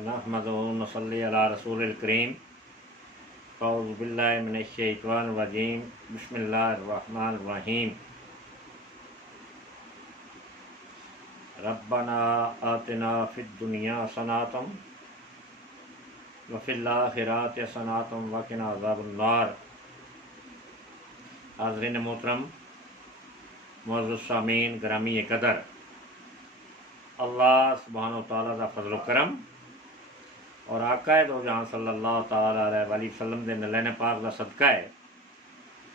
नहमदुहु व नसल्ली अला रसूलिल करीम। अऊज़ु बिल्लाहि मिनश शैतानिर रजीम। बिस्मिल्लाहिर रहमानिर रहीम। रब्बना आतिना फिद दुनिया हसनतम व फिल आखिरति हसनतम व क़िना अज़ाबन नार। हाज़रीन मोहतरम, मुअज़्ज़ज़ सामीन, ग्रामी कदर, अल्लाह सुब्हानहु व तआला दा फज़ल व करम और आका दो जहां सल्लल्लाहु तआला अलैहि वसल्लम दे नलैन पाक दा सदका है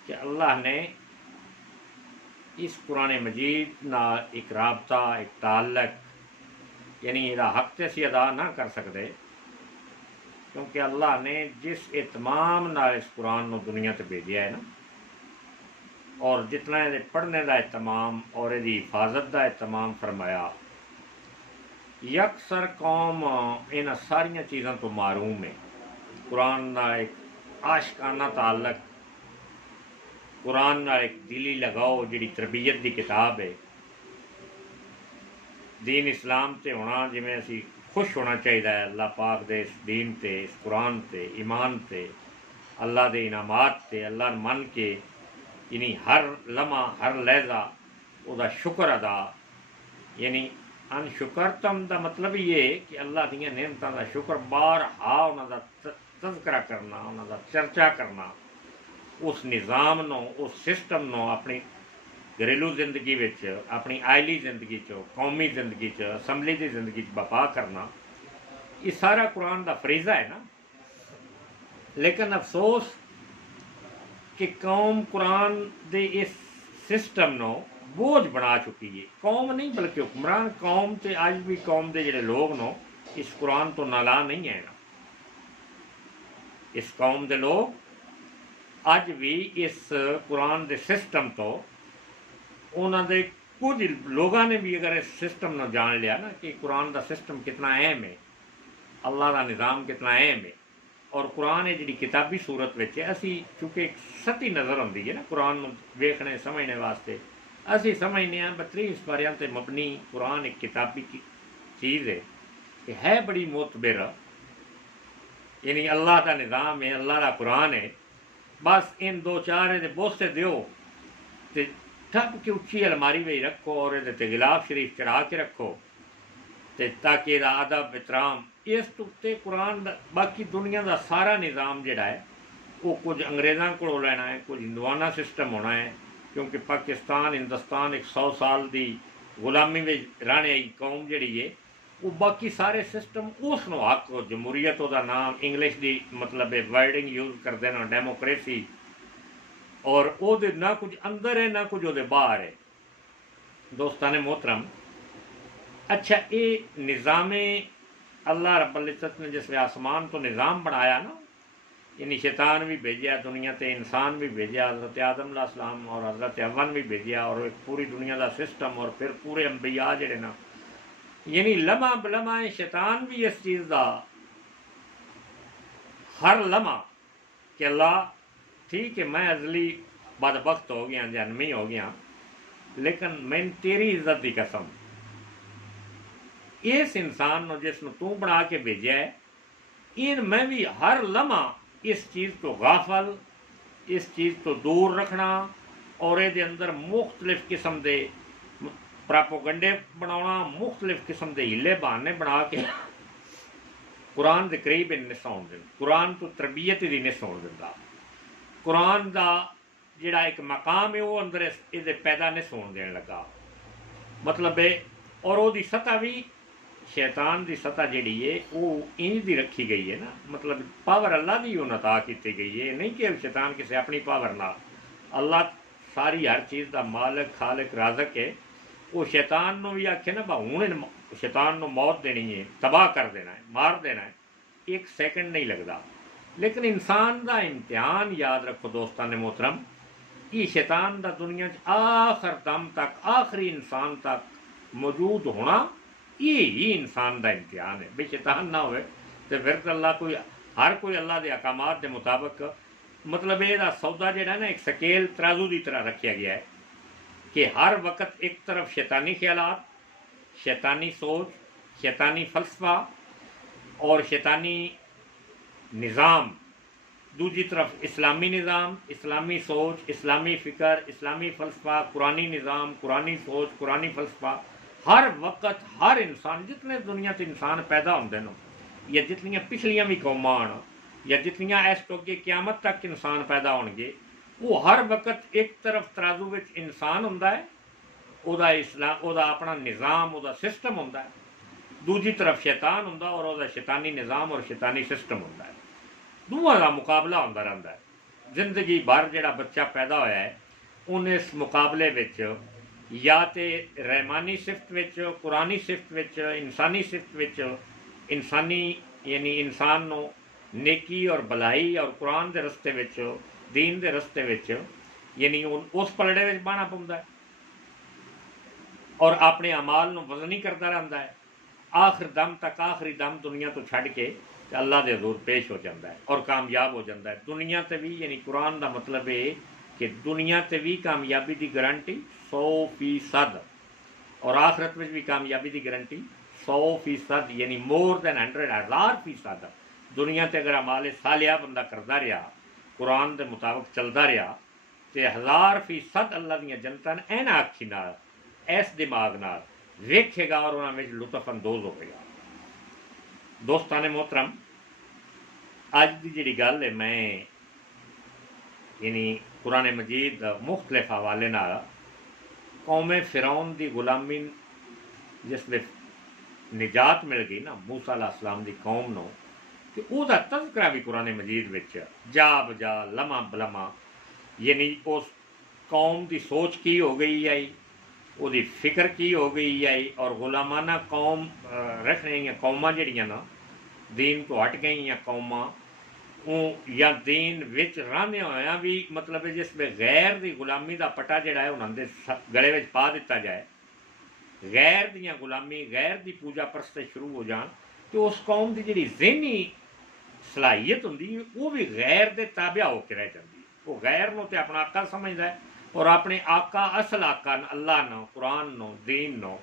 कि अल्लाह ने इस कुरान मजीद नाल एक राबता, एक ताल्लक, यानी इहदा हक ते असीं अदा ना कर सकते, क्योंकि अल्लाह ने जिस एहतमाम नाल इस कुरान नूं दुनिया ते भेजिया है ना, और जितना इहदे पढ़ने का एहतमाम और इहदी हिफाजत का एहतमाम फरमाया, यकसर कौम इन सारिया चीज़ों तो मारूम है। कुरान का एक आशकाना ताल्लक, कुरान का एक दिली लगाओ जिहड़ी तरबियत की किताब है, दीन इस्लाम ते होना जिवें असीं खुश होना चाहिए है अल्लाह पाक दे इस दीन ते, इस कुरान ते, ईमान ते, अल्लाह दे इनामात ते, अल्लाह ने मन के यानी हर लम्हा हर लहजा उसका शुक्र अदा, यानी अनशुकरतम का मतलब ये है कि अल्लाह दियां नेमतां का शुक्र बार हा उन्होंने तज़करा करना, उन्होंने चर्चा करना, उस निज़ाम नो, उस सिस्टम नो अपनी घरेलू जिंदगी विच, अपनी आयली जिंदगी चो, कौमी जिंदगी च, असैम्बली की जिंदगी च बपा करना, ये सारा कुरान का फरीज़ा है ना। लेकिन अफसोस कि कौम कुरान दे इस सिस्टम नो बोझ बना चुकी है। कौम नहीं बल्कि हुक्मरान कौम ते अज भी कौम के जोड़े लोग नो इस कुरान तो नाला नहीं है ना। इस कौम के लोग अज भी इस कुरान के सिस्टम तो उन्होंने कुछ लोगों ने भी अगर इस सिस्टम न जान लिया ना कि कुरान का सिस्टम कितना अहम है, अल्लाह का निज़ाम कितना अहम है, और कुरान है जी किताबी सूरत में असी चूँकि एक सती नज़र आती है ना कुरान वेखने समझने वास्ते, असी समझने 32 पारियां ते मबनी कुरान एक किताबी चीज़ है कि है बड़ी मोतबर, यानी अल्लाह का निज़ाम है, अल्लाह का कुरान है। बस इन दो चार ये बोसे दो तो ठप के उच्ची अलमारी में रखो और ये गिलाफ शरीफ चढ़ा के रखो ते ताकि यदा अदब एहतराम इस उत्ते कुरान बाकी दुनिया का सारा निज़ाम जोड़ा है वो कुछ अंग्रेज़ों को लेना है, कुछ हिंदुआना सिस्टम होना है, क्योंकि पाकिस्तान हिंदुस्तान एक 100 साल की गुलामी में रहने आई कौम जी है, वो बाकी सारे सिस्टम उस हक जमहूरीयत का नाम इंग्लिश की मतलब वर्डिंग यूज करते हैं, डेमोक्रेसी, और वो ना कुछ अंदर है ना कुछ वो बाहर है। दोस्तान मोहतरम, अच्छा ये निज़ाम अल्लाह रब्बुल इज़्ज़त ने जिसमें आसमान तो निज़ाम बनाया ना, यानी शैतान भी भेजा दुनिया ते, इंसान भी भेजा, हज़रत आदम अलैहिस्सलाम और हज़रत हव्वा भी भेजा, और एक पूरी दुनिया का सिस्टम, और फिर पूरे अंबिया जेडे ना, यानी लम्हा बलम्हा शैतान भी इस चीज़ का हर लम्हा कि अल्लाह ठीक है मैं अजली बदबख्त हो गया, जन्मी हो गया, लेकिन मैं तेरी इज्जत की कसम इस इंसान को जिसने तू बना के भेजा है, इन मैं भी हर लम्हा इस चीज़ तो गाफल, इस चीज़ तो दूर रखना, और ये अंदर मुख्तलिफ किस्म के प्रापोगंडे बनाना, मुख्तलिफ किस्म के हीले बहाने बना के कुरान के करीब नहीं सौन देना, कुरान तो तरबियत ही नहीं सौन देता, कुरान का जोड़ा एक मकाम है वो अंदर ये पैदा नहीं सोन देने लगा, मतलब है। और वो सतह भी शैतान की सतह जी है वो इंज दी रखी गई है ना, मतलब पावर अल्लाह की उन्नता की गई है, नहीं कि शैतान किसी अपनी पावर ना, अल्लाह सारी हर चीज़ का मालिक खालिक राजक है। वो शैतान को भी आखे ना हूँ शैतान को मौत देनी है, तबाह कर देना है, मार देना है, एक सेकंड नहीं लगता। लेकिन इंसान का इम्तिहान याद रखो दोस्तान मोहतरम कि शैतान का दुनिया आखिर दम तक, आखिरी इंसान तक मौजूद होना ये ही इंसान का इम्तिहान है। भाई शैतान ना हो तो फिर तो अल्लाह कोई हर कोई अल्लाह के अहकामात के मुताबिक, मतलब यह सौदा जोड़ा ना एक स्केल तराजू की तरह रखा गया है कि हर वक्त एक तरफ शैतानी ख्यालात, शैतानी सोच, शैतानी फलसफा, और शैतानी निज़ाम, दूसरी तरफ इस्लामी निज़ाम, इस्लामी सोच, इस्लामी फ़िक्र, इस्लामी फ़लसफ़ा, कुरानी निज़ाम, कुरानी सोच, कुरानी फ़लसफ़ा। हर वक्त हर इंसान, जितने दुनिया से इंसान पैदा होंदे न, या जितनियां पिछलियां भी कौमां आन, या जितनियां इस तो अगे क्यामत तक इंसान पैदा होणगे, वो हर वक्त एक तरफ तराजू विच इंसान हुंदा है, ओदा इस्लाम, ओदा अपना निज़ाम, ओदा सिस्टम हुंदा है, दूजी तरफ शैतान हुंदा और ओदा शैतानी निज़ाम और शैतानी सिस्टम हुंदा है। दोवां दा मुकाबला होंदा रहिंदा है। जिंदगी भर जिहड़ा बच्चा पैदा होया है, उन्हें इस मुकाबले विच या तो रहमानी सिफत विच, कुरानी सिफत विच, इंसानी सिफत विच, इंसानी यानी इंसान नूं नेकी और भलाई और कुरान के रस्ते विच, दीन के रस्ते विच यानी उस पलड़े विच बाहना पौंदा है और अपने अमाल नूं वज़नी करता रहता है। आखिर दम तक, आखिरी दम दुनिया तो छड़ के अल्लाह के हज़ूर पेश हो जाता है और कामयाब हो जाता है। दुनिया ते भी, यानी कुरान का मतलब है कि दुनिया ते भी कामयाबी की गारंटी 100%, और आखिरत में भी कामयाबी की गारंटी 100%, यानी मोर दैन 100,000%। दुनिया ते अगर अमाल सालिया बंदा करता रहा, कुरान के मुताबिक चलता रहा, तो 1000% अल्लाह दियां जनता ने एना अखी नाल, इस दिमाग नाल वेखेगा और उन्होंने लुत्फ अंदोज होगा। दोस्ताने मोहतरम, अज की जी गल है, मैं यानी कुरान मजीद मुख्तलिफ हवाले नाल कौमे फिरौन की गुलामी जिसमें निजात मिल गई ना मूसा अलैहिस्सलाम की कौम नूं, तो उसका तज़करा भी कुरान मजीद विच जा बजा, लम्हा बलम्हा, यानी उस कौम की सोच की हो गई आई, उसकी फिक्र की हो गई आई, और गुलामाना कौम रखने कौमां जिहड़ियां ना दीन तो हट गई कौमां, या दीन विच रहंदे होया भी मतलब जिसमें गैर की गुलामी का पटा जिहड़ा है उन्होंने गले में पा दिता जाए, गैर दियां गुलामी, गैर की पूजा परस्ते शुरू हो जान, तो उस कौम की जी ज़हनी सलाहियत होंदी वो भी गैर के ताबिया होकर रह जाती है। वो गैर नूं ते अपना आका समझदा है और अपने आका असल आका अल्लाह नो, कुरान नो, दीन नो,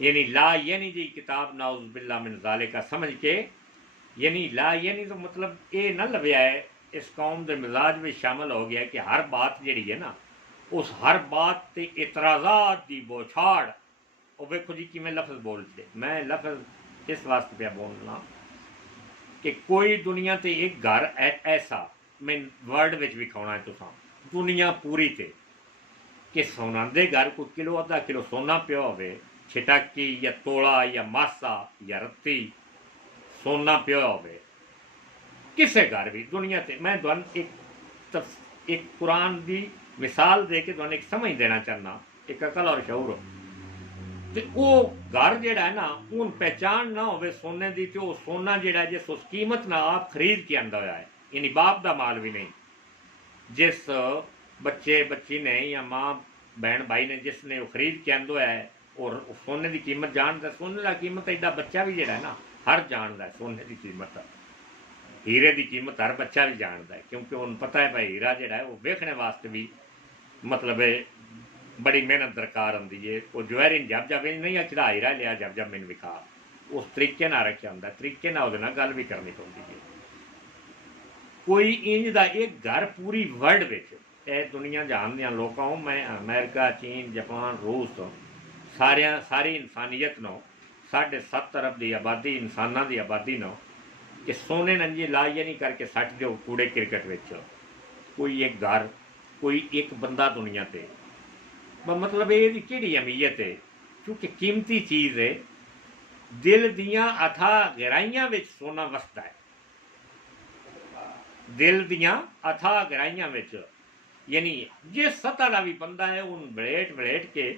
यानी ला यानी जी किताब नाउज़ बिल्ला मिन ज़ालिका समझ के, यानी ला यानी तो मतलब ये ना लव्या है, इस कौम के मिजाज में शामिल हो गया कि हर बात जी है ना, उस हर बात से इतराज़ात की बौछाड़। और वेखो जी कि मैं लफ्ज़ बोलते, मैं लफ्ज़ इस वास्ते पे बोलना कि कोई दुनिया ते एक घर ऐसा, मैं वर्ड विच विखाना है तुसां, दुनिया पूरी ते कि सोना दे घर कोई किलो अद्धा किलो सोना पिया होवे, छिटाकी या तोला या मासा या रत्ती सोना पिया होवे, किसे घर भी दुनिया ते। मैं तुहानूं एक कुरान की मिसाल दे के तुहानूं एक समझ देना चाहना, एक अकल और शऊर। तो वो घर जिहड़ा है ना, उन पहचान ना होवे सोने की, तो सोना जिहड़ा जिस उस कीमत ना आप खरीद के आंदा होया है, यानी बाप का माल भी नहीं, जिस बच्चे बच्ची ने या माँ बहन भाई ने जिसने वो खरीद के आंदा है, और सोने की कीमत जानता, सोने का कीमत एडा बच्चा भी जिहड़ा है ना हर जानता है, सोने की कीमत, हीरे की कीमत हर बच्चा भी जानता है, क्योंकि उन्हें पता है भाई हीरा जिहड़ा है वो वेखने वास्ते भी मतलब बड़ी मेहनत दरकार होंदी है। वो जवहरी जब जब नहीं आखिदा हीरा लिया जब जब मैंने विखा, उस तरीके ना रखा होंदा, तरीके ना उहदे नाल गल भी करनी पौंदी है। कोई इंज दा एक घर पूरी वर्ल्ड विच, दुनिया जहान दियां लोकां, मैं अमेरिका, चीन, जापान, रूस, सारी इंसानियत नो 7.5 अरब की आबादी, इंसाना की आबादी नो कि सोने नंजी लाइए नहीं करके सट दो कूड़े क्रिकेट विच। कोई एक घर, कोई एक बंदा दुनिया ते, मतलब ये कि अमीयत है, क्योंकि कीमती चीज़ है, दिल दियां अथा गहराइयां विच सोना वसदा है, दिल दियां अथा गहराइयां विच, यानी जिस सतह का भी बंदा है उन वलेट वलेट के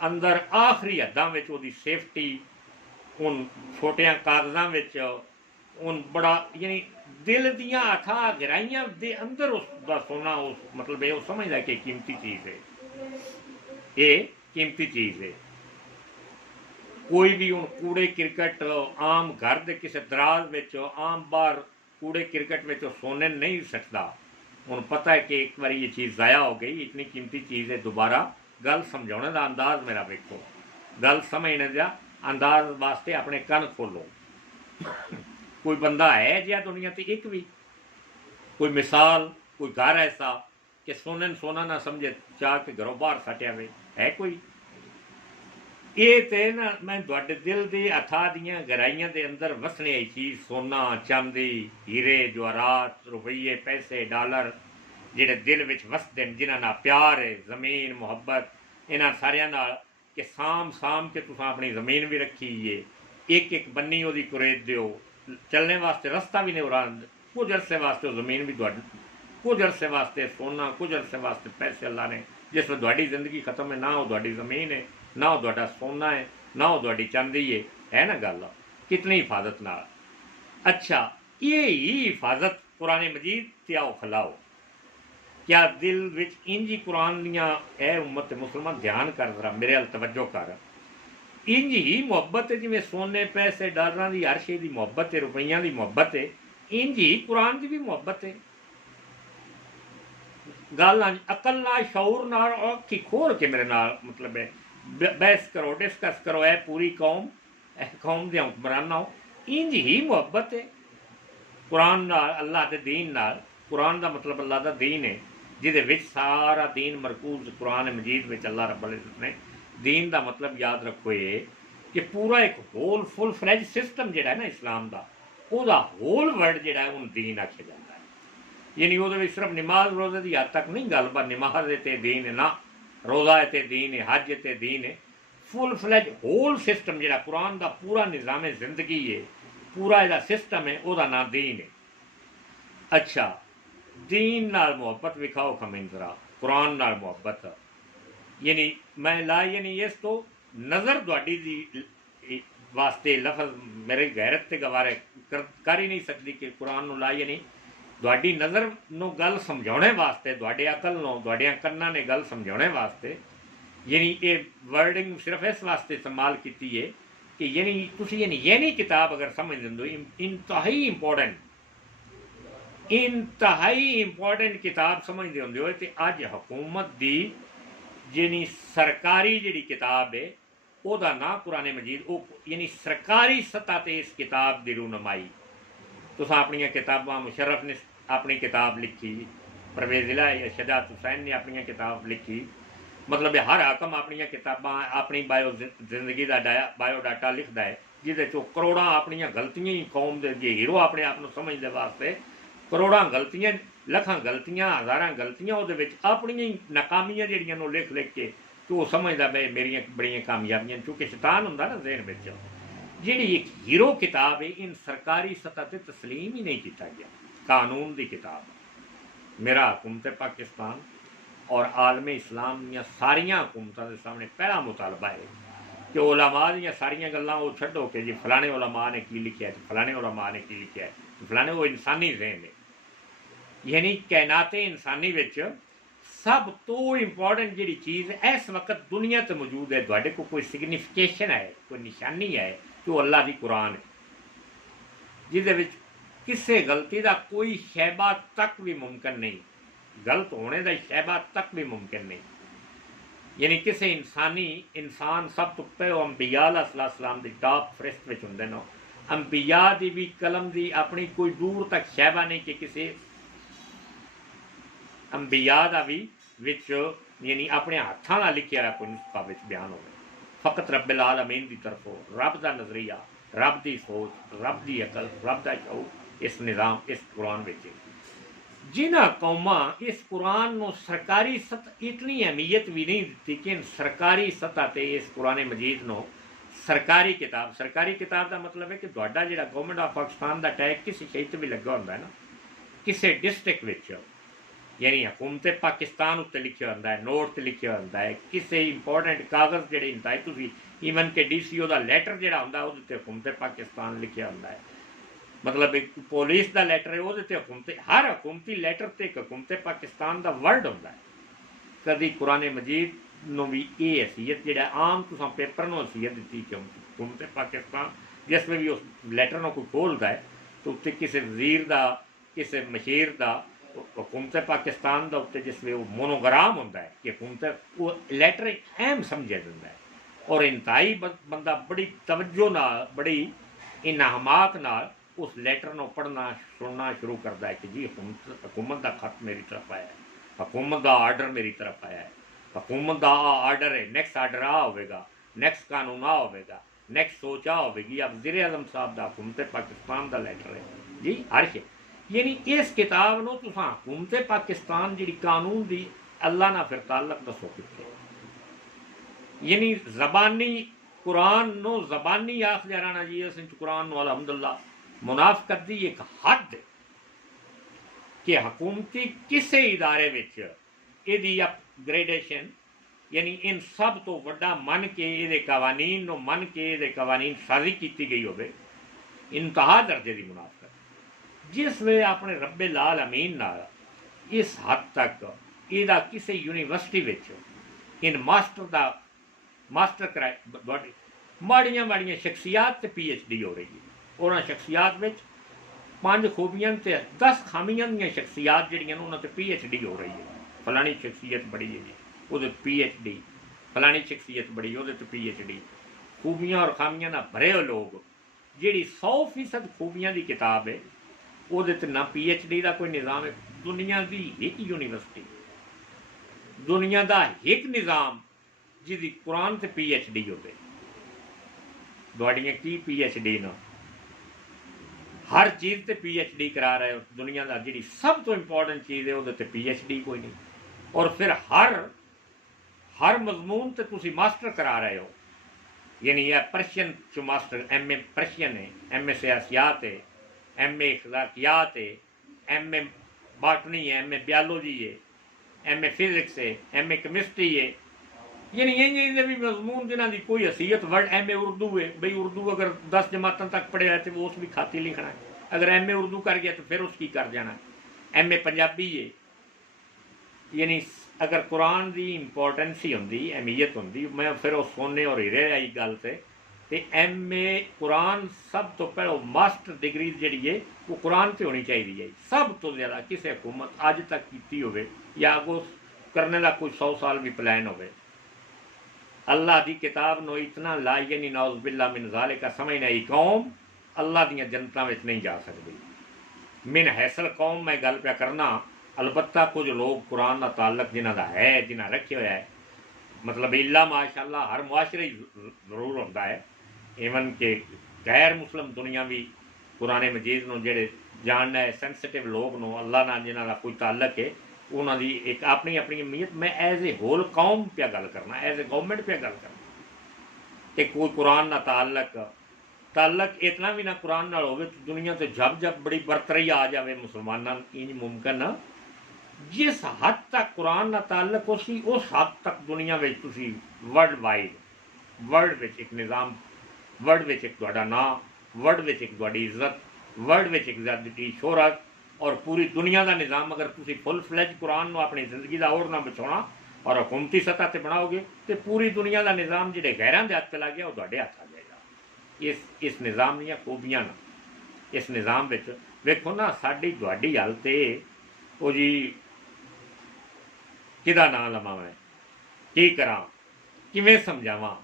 अंदर आखिरी हद्दां विच ओहदी सेफ्टी, उन छोटियां कागज़ां विच, उन बड़ा यानी दिल दियां अथा गहराइयां दे अंदर उसका सोना, उस मतलब ये समझदा कि कीमती चीज़ है, ये कीमती चीज़ है। कोई भी हूँ कूड़े क्रिकेट आम घर के किसी दराज में आम बार कूड़े क्रिकेट में सोने नहीं सकता, हूँ पता है कि एक बार ये चीज़ ज़ाया हो गई, इतनी कीमती चीज़ है, दोबारा गल समझाने का अंदाज मेरा वेखो, गल समझने का अंदाज वास्ते अपने कन खोलो। कोई बंदा है जिहा दुनिया ते एक भी, कोई मिसाल, कोई घर ऐसा कि सोने ਨੂੰ सोना ना समझे चाह के घरों बाहर सटिया वे, है कोई? ये तो ना मैं तुहाडे दिल की अथाह दियां गहराइयां दे अंदर वसने आई चीज़, सोना चांदी हीरे जवाहरात रुपये पैसे डॉलर जिहड़े दिल विच वसदे ने, जिन्हां नाल प्यार है, ज़मीन मुहब्बत, इन्हां सारियां नाल कि साम साम के तुसां अपनी ज़मीन भी रखी है, एक एक बन्नी उहदी कुरेद दिओ, चलने वास्ते रस्ता भी नहीं उड़ा, कुछ अरसे वास्ते ज़मीन भी तुहाडी, कुछ अरसे वास्ते सोना, कुछ अरसे वास्ते पैसे अल्लाह ने, जिस वे तुहाडी जिंदगी खत्म है ना वो तुहाडी ज़मीन है, ना वो तुहाडा सोना है, ना वो तुहाडी चांदी है ना गल कितनी हिफाजत नाल। अच्छा, ये ही हिफाजत कुरान मजीद ते आओ खिलाओ, क्या दिल विच इंज ही कुरान दियां ए उम्मत मुसलमान ध्यान कर, जरा मेरे अल तवज्जो कर, इंज ही मुहब्बत है जिवें सोने पैसे डॉलरां दी हर शे दी मुहब्बत है, रुपइयां दी मुहब्बत है, इंज ही कुरान दी भी मुहब्बत है। गल अकल नाल शऊर नाल अखी खोल के मेरे नाल मतलब है बहस करो, डिस्कस करो, है पूरी कौम, कौम दे हुक्मराना हो, इंज ही मुहब्बत है कुरान नाल, अल्लाह दे दीन नाल। कुरान का मतलब अल्लाह का दीन है, जिहदे विच सारा दीन मरकूज कुरान मजीद विच अल्लाह रब्बुल इज़्ज़त ने। दीन का मतलब याद रखो ये कि पूरा एक होल फुल फ्लैज सिस्टम जिहड़ा है ना इस्लाम का, ਉਹਦਾ होल वर्ड जिहड़ा है उन दीन आख्या जाता है। यानी ਉਹਦੇ ਵਿੱਚ सिर्फ नमाज रोज़े की हद तक नहीं गल, पर नमाज ते दीन है ना, रोज़ा ते दीन है, हज ते दीन है, फुल फ्लैज होल सिस्टम जिहड़ा कुरान का पूरा निज़ाम जिंदगी है, पूरा इहदा सिस्टम है, ਉਹਦਾ नाम दीन है। अच्छा, दीन नाल मुहब्बत विखाओ खमिंदरा, कुरान नाल मुहब्बत, यानी मैं ला यानी इस तो नज़र तुहाडी दी वास्ते लफज मेरे गैरत ते गवारे कर ही नहीं सकती कि कुरान नूं ला, यानी तुहाडी नज़र नूं गल समझाने वास्ते, तुहाडे अकल नूं तुहाडियां कन्नां ने गल समझाने वास्ते, यानी ये वर्डिंग सिर्फ इस वास्ते इस्तेमाल की है कि यानी तुसीं यानी यानी किताब अगर समझ लेंदो, इंतहाई इंपॉर्टेंट, इंतहाई इंपॉर्टेंट किताब समझते होंगे हो, तो अज हुकूमत की जी सरकारी जी किताब है वह ना कुरान मजीद, वो यानी सरकारी सतह पर इस किताब की रूनमाई। तुसां अपनियां किताबां, मुशर्रफ ने अपनी किताब लिखी, परवेज़ इलाही शजात हुसैन ने अपनी किताब लिखी, मतलब हर हाकम अपनियां किताबां अपनी बायो जिंदगी का बायोडाटा लिखता है, जिहदे चों करोड़ां अपनियां गलतियां ही कौम के जे हीरो अपने आप को समझने वास्ते करोड़ां गलतियां, लखां गलतियां, हज़ारां गलतियां, वो अपनियां ही नाकामियां जिहड़ियां नूं लिख लिख के तो वो समझदा भाई मेरियां बड़ियां कामयाबियां, चूँकि शैतान हुंदा ना ज़हन विच, जिहड़ी एक हीरो किताब है इन सरकारी सतह पर तस्लीम ही नहीं किया गया। कानून की किताब, मेरा हुकूमत पाकिस्तान और आलम इस्लाम दियां सारियां हुकूमतां दे सामने पहला मुतालबा है कि उलमा दियां सारियां गल्लां वो छड्डो कि जी फलाने उलमा ने की लिखिया है, फलाने उलमा ने की लिखिया है, फलाने वो इंसानी जहन है, यानी कैनाते इंसानी विच सब तो इंपॉर्टेंट जी चीज़ इस वक्त दुनिया तो मौजूद है, तुहाडे को कोई सिग्निफिकेशन है, कोई निशानी है, तो अल्लाह की कुरान है, जिहदे विच किसी गलती का कोई शैबा तक भी मुमकिन नहीं, गलत होने का शैबा तक भी मुमकिन नहीं। यानी किसी इंसान सब तो पहले अंबिया अलैहिस्सलाम की टॉप फरिश्त में होंगे ना, अंबिया की भी कलम की अपनी कोई दूर तक शैबा नहीं कि किसी अंबिया का भी विच यानी अपने हाथों का लिखा हुआ कोई नुस्खा बयान हो, फकत रब्बिल आलमीन की तरफों रब का नजरिया, रब की सोच, रब की अकल, रब का शऊर इस निज़ाम इस कुरान में। जिन्हां कौमां इस कुरान को सरकारी सतह इतनी अहमियत भी नहीं दी कि सरकारी सतह पर इस कुरान मजीद को सरकारी किताब का मतलब है कि तुहाडा जिहड़ा गवर्नमेंट ऑफ पाकिस्तान का टैग किसी शहीद तो भी लगा होंदा है ना, किसी डिस्ट्रिक्ट विच, यानी हुकूमत पाकिस्तान उत्ते लिखा होंदा है, नोट लिखा होंदा है, किसी इंपॉर्टेंट कागज़ जिहड़े होंदा तुसीं ईवन के DCO का लैटर जिहड़ा होंदा उहदे ते हुकूमत पाकिस्तान लिखा होंदा है, मतलब एक पुलिस का लैटर है उहदे ते हुकूमत, हर हुकूमती लैटर ते एक हुकूमत पाकिस्तान का वर्ड होंदा है। कभी कुरान मजीद नूं भी ये हैसीयत जिहड़ा आम तुसां पेपर नूं हैसीयत दित्ती कि हुकूमत पाकिस्तान जिस में भी उस लैटर नूं कोई खोलदा है तो उत्ते किसी वजीर का, किसी मशीर का, हुकूमत पाकिस्तान का उत्ते जिस वो मोनोग्राम होंदा है कि हुकूमत वो लैटर अहम समझिया जाता है, और इंतहाई बंदा बड़ी तवज्जो नाल बड़ी इन हमाक नाल उस लैटर को पढ़ना सुनना शुरू करता है कि जी हुकूमत का खत मेरी तरफ आया है, हुकूमत का आर्डर मेरी तरफ आया है, हुकूमत का आर्डर है, नैक्सट आर्डर आ होगा, नैक्सट कानून आ होगा, नैक्सट सोच आ होगी। अब वज़ीर आज़म साहब का हुकूमत पाकिस्तान का लैटर है जी अर्श। यानी इस किताब में तुम हुकूमत पाकिस्तान जी कानून की अल्लाह ना फिर ताल्लुक दसो कितने, यानी जबानी कुरान नो जबानी आख जाना जी अस कुरान नो अलहमदुलिल्लाह मुनाफकत की एक हद कि हुकूमती किसी इदारे यदी अपग्रेडेशन यानी इन सब तो वड्डा मन के ये कवानीन नो मन के ये कवानीन साजी की गई हो इंतहा दर्जे की मुनाफकत जिस वे अपने रब्बे लाल अमीन नाल इस हद तक यदा किसी यूनिवर्सिटी इन मास्टर का मास्टर कराए माड़ियां माड़ियां शख्सियात ते PhD हो रही है। उन्होंने शख्सियात में 5 खूबियां ते 10 खामियां दी शख्सियात जड़ियां उन्होंने PhD हो रही है। फलानी शख्सियत बड़ी है जी वो PhD, फलानी शख्सियत बड़ी वो PhD। खूबियां और खामियां ना भरे हो लोग जी 100% खूबियां की किताब है वो ना PhD का कोई निज़ाम है। दुनिया की एक यूनिवर्सिटी दुनिया का एक निज़ाम जिसकी कुरान से PhD हो गई की PhD न हर चीज़ से PhD करा रहे हो। दुनिया का जी सब तो इंपॉर्टेंट चीज़ है वो PhD कोई नहीं। और फिर हर मजमून से तुम मास्टर करा रहे हो, यानी यह पर्शियन चो मास्टर MA पर्शियन है, MA सियासियात है, MA अखलाकियात है, MA बॉटनी है, MA बायोलॉजी है, MA फिजिक्स है, MA केमिस्ट्री है। यानी ये भी मजमून जिन्हों की कोई हैसीयत वर्ड MA उर्दू है भाई उर्दू अगर 10 जमातों तक पढ़िया है तो वो उस भी खाती लिखना है। अगर MA उर्दू कर गया तो फिर उसकी कर जाना है। MA पंजाबी है। यानी अगर कुरान की इंपॉर्टेंस ही होंगी अहमियत होंगी मैं फिर उस सोने और हीरे आई गल से MA कुरान सब तो पहले मास्टर डिग्री जी है वो कुरान से होनी चाहिए है सब तो ज़्यादा किसी हुकूमत अज तक की हो या अगो करने का कोई 100 साल भी प्लान हो। अल्लाह की किताब नो इतना लायनी नौज बिल्ला मिन ज़ालिका समझना ही कौम अल्लाह दियां जन्नतां विच नहीं जा सकती। मिन हैसल कौम मैं गल पे करना अलबत्ता कुछ लोग कुरान का ताल्लुक जिन्हों का है जिन्हें रखे हुआ है मतलब इला माशाअल्लाह हर मुआशरे जरूर होता है इवन के गैर मुस्लिम दुनिया भी कुरान मजीद नो जेड़े जानना है सेंसिटिव लोग नो अल्लाह ना जिन्हों का कोई ताल्लुक है उन्होंने एक अपनी अपनी अहमियत मैं एज ए होल कौम पे गल करना एज ए गवर्नमेंट पे गल करना कि कोई कुरान ना ताल्लुक इतना भी ना कुरान नाल होवे तो दुनिया तो जब बड़ी बरतरी आ जाए मुसलमाना इंज मुमकिन ना जिस हद तक कुरान का ताल्लुक उस हद तक दुनिया में तुसी वर्ल्ड वाइड वर्ल्ड में एक निज़ाम वर्ल्ड में एक तुहाडा नाम वर्ल्ड में एक तुहाडी इज्जत वर्ल्ड में एक ज़्यादती शोहरत और पूरी दुनिया का निज़ाम अगर तुसी फुल फ्लैज कुरान को अपनी जिंदगी का और ना बचाना और हुकूमती सतह पर बनाओगे तो पूरी दुनिया का निज़ाम जो गैरां के हथ चला गया वो तुहाडे हथ आ जाएगा। इस निज़ाम दी खूबियां ना इस निज़ाम में वेखो ना साडी तुहाडी हालत वो जी किदा नाम लवां मैं की करा किवें समझावां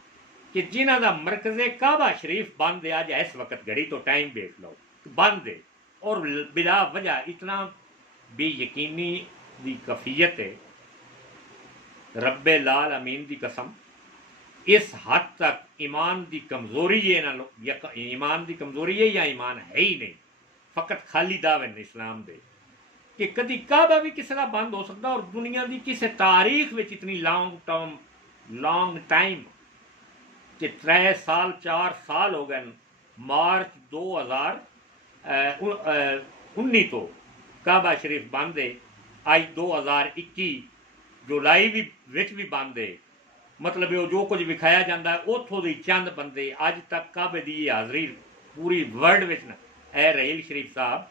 कि जिन्हां दा मरकज़े काबा शरीफ बंद है अज इस वक्त घड़ी तो टाइम देख लो बंद है और बिला वजह इतना बेयकीनी दी कफियत है रब्बे लाल अमीन की कसम इस हद तक ईमान की कमजोरी है ना ईमान की कमजोरी है या ईमान है ही नहीं फकत खाली दावे इस्लाम दे कि कभी काबा भी किसी का बंद हो सकता और दुनिया की किसी तारीख में इतनी लॉन्ग टाइम कि 3 साल 4 साल हो गए मार्च 2019 तो काबा शरीफ बंद है अज 2021 जुलाई भी बंद है मतलब जो कुछ विखाया जाता है उतों की चंद बंदे अज तक काबे की हाज़री पूरी वर्ल्ड में न ए रहील शरीफ साहब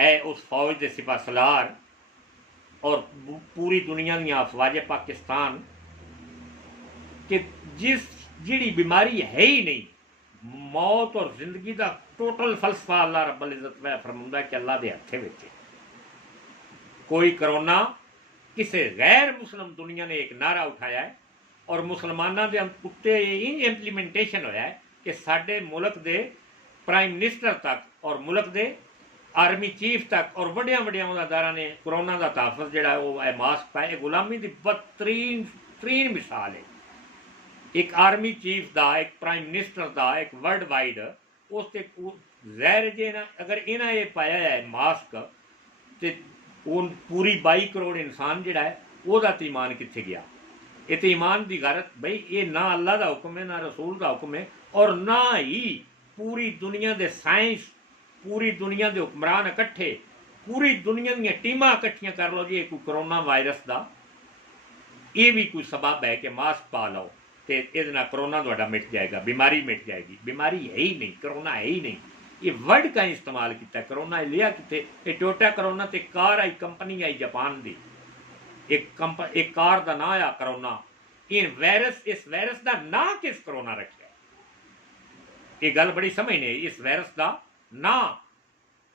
ए उस फौज के सिपा सलार और पूरी दुनिया दी अफवाज पाकिस्तान कि जिस जिहड़ी बीमारी है ही नहीं मौत और जिंदगी का टोटल फलसफा अल्लाह रब्बुल इज़्ज़त वह फरमांदा कि अल्लाह के हथे विच कोई करोना किसी गैर मुस्लिम दुनिया ने एक नारा उठाया है और मुसलमानों के उत्ते इंप्लीमेंटेशन होया है कि साडे मुल्क दे प्राइम मिनिस्टर तक और मुल्क दे आर्मी चीफ तक और वड्डियां वड्डियां अदारा ने कोरोना का तहफुज़ जिहड़ा वो मास्क पाए गुलामी की बदतरीन मिसाल है। एक आर्मी चीफ का, एक प्राइम मिनिस्टर का, एक वर्ल्ड वाइड उस ते जहर जे ना अगर इन्हें ये पाया है मास्क तो पूरी 22 करोड़ इंसान जिहड़ा है वह ईमान कित्थे गया। ये तो ईमान की गलत बई ये ना अल्लाह का हुक्म है ना रसूल का हुक्म है और ना ही पूरी दुनिया के साइंस पूरी दुनिया के हुक्मरान इकट्ठे पूरी दुनिया दी टीमां इकट्ठियां कर लो जी कोई कोरोना वायरस का ये भी कोई सबब है कि मास्क पा लो तो ये कोरोना थोड़ा मिट जाएगा, बीमारी मिट जाएगी। बीमारी है ही नहीं, कोरोना है ही नहीं। ये वर्ड का इस्तेमाल किया कोरोना लिया कितने ये टोटा कोरोना तो कार आई कंपनी आई जापान की एक कार का ना आया कोरोना। इन वायरस इस वायरस का ना किस कोरोना रखा ये गल बड़ी समझने इस वायरस का ना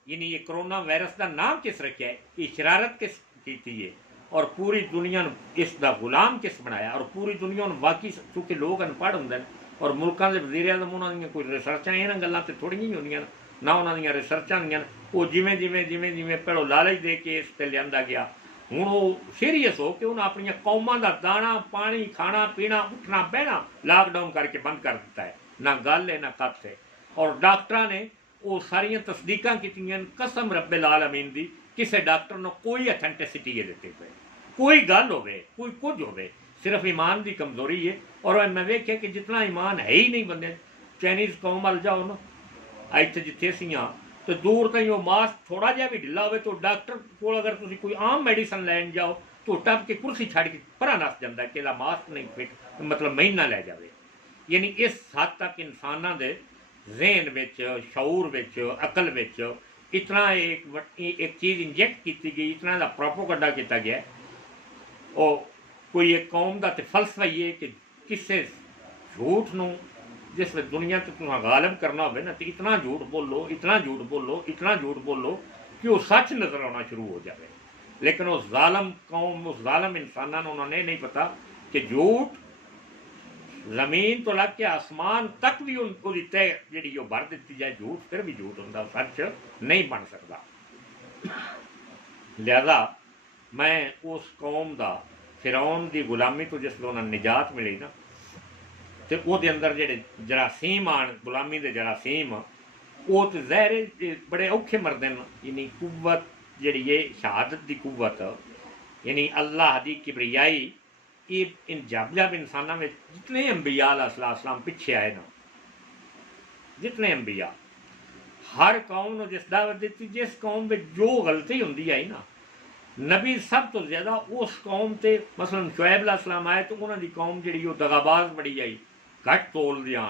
यानी ये कोरोना वायरस का नाम किस रखा है ये शरारत किस की है और पूरी दुनिया इसका गुलाम किस बनाया और पूरी दुनिया बाकी चूँकि लोग अनपढ़ होंगे और मुल्कों के वजीर आजम उन्होंने कोई रिसर्चा इन्होंने गलों तो थोड़िया ही होंगे ना उन्होंने रिसर्चा होंगे वो जिमें जिमें जिमें जिमें पहलों लालच दे के इस पर लिया गया हूँ वो सीरीयस हो कि उन्हें अपन कौमां का दाना पानी खाना पीना उठना बहना लॉकडाउन करके बंद कर दिता है। ना गल है ना कथ है और डॉक्टर ने वो सारिया तस्दीकां कीतियां कसम रब्बिल आलमीन दी किसी डॉक्टर ने कोई अथेंटिसिटी ये देते पे कोई गल होवे कोई कुछ होवे सिर्फ ईमान की कमजोरी है। और मैं वेख्या कि जितना ईमान है ही नहीं बंदे चाइनीज़ कौम वाल जाओ ना इतने जिथे असी हाँ तो दूर तक वो मास्क थोड़ा जहा भी ढिला हो तो डॉक्टर को अगर तुम कोई आम मेडिसन लैन जाओ तो टप के कुर्सी छड़ के परा नस जाता कि मास्क नहीं फिट मतलब महीना लै जाए। यानी इस हद तक इंसानों के जहन में शऊर में अकल में इतना एक चीज़ इंजैक्ट की गई इतना का प्रोपोगंडा किया गया और कोई एक कौम का तो फलसफा ही है कि किसी झूठ न जिस दुनिया तो तुम गालिब करना हो ना तो इतना झूठ बोलो इतना झूठ बोलो इतना झूठ बोलो कि वो सच नज़र आना शुरू हो जाए। लेकिन उस जालम कौम उस जालम इंसानों उन्होंने नहीं पता कि झूठ जमीन तो लग के आसमान तक भी उनको तय जी भर दी जाए झूठ फिर भी झूठ होंगे सच नहीं बन सकता। लिहाजा मैं उस कौम का फिरौन की गुलामी तो जिस उन्होंने निजात मिली ना तो वो अंदर जेडे जरासीम आन गुलामी के जरासीम वो तो जहर बड़े औखे मरते हैं। यानी कुव्वत जी है शहादत की कुव्वत यानी अल्लाह की किबरियाई ये इन जब जब इंसानों में जितने अंबिया अलैहिस्सलाम पीछे आए ना जितने अंबिया हर कौम को जिस दावत दी जिस कौम में जो गलती होंगी आई ना नबी सब तो ज़्यादा उस कौम से मसलन शुएब अलैहिस्सलाम आए तो उन्होंने कौम जी दगाबाज बड़ी आई घट तोल दिया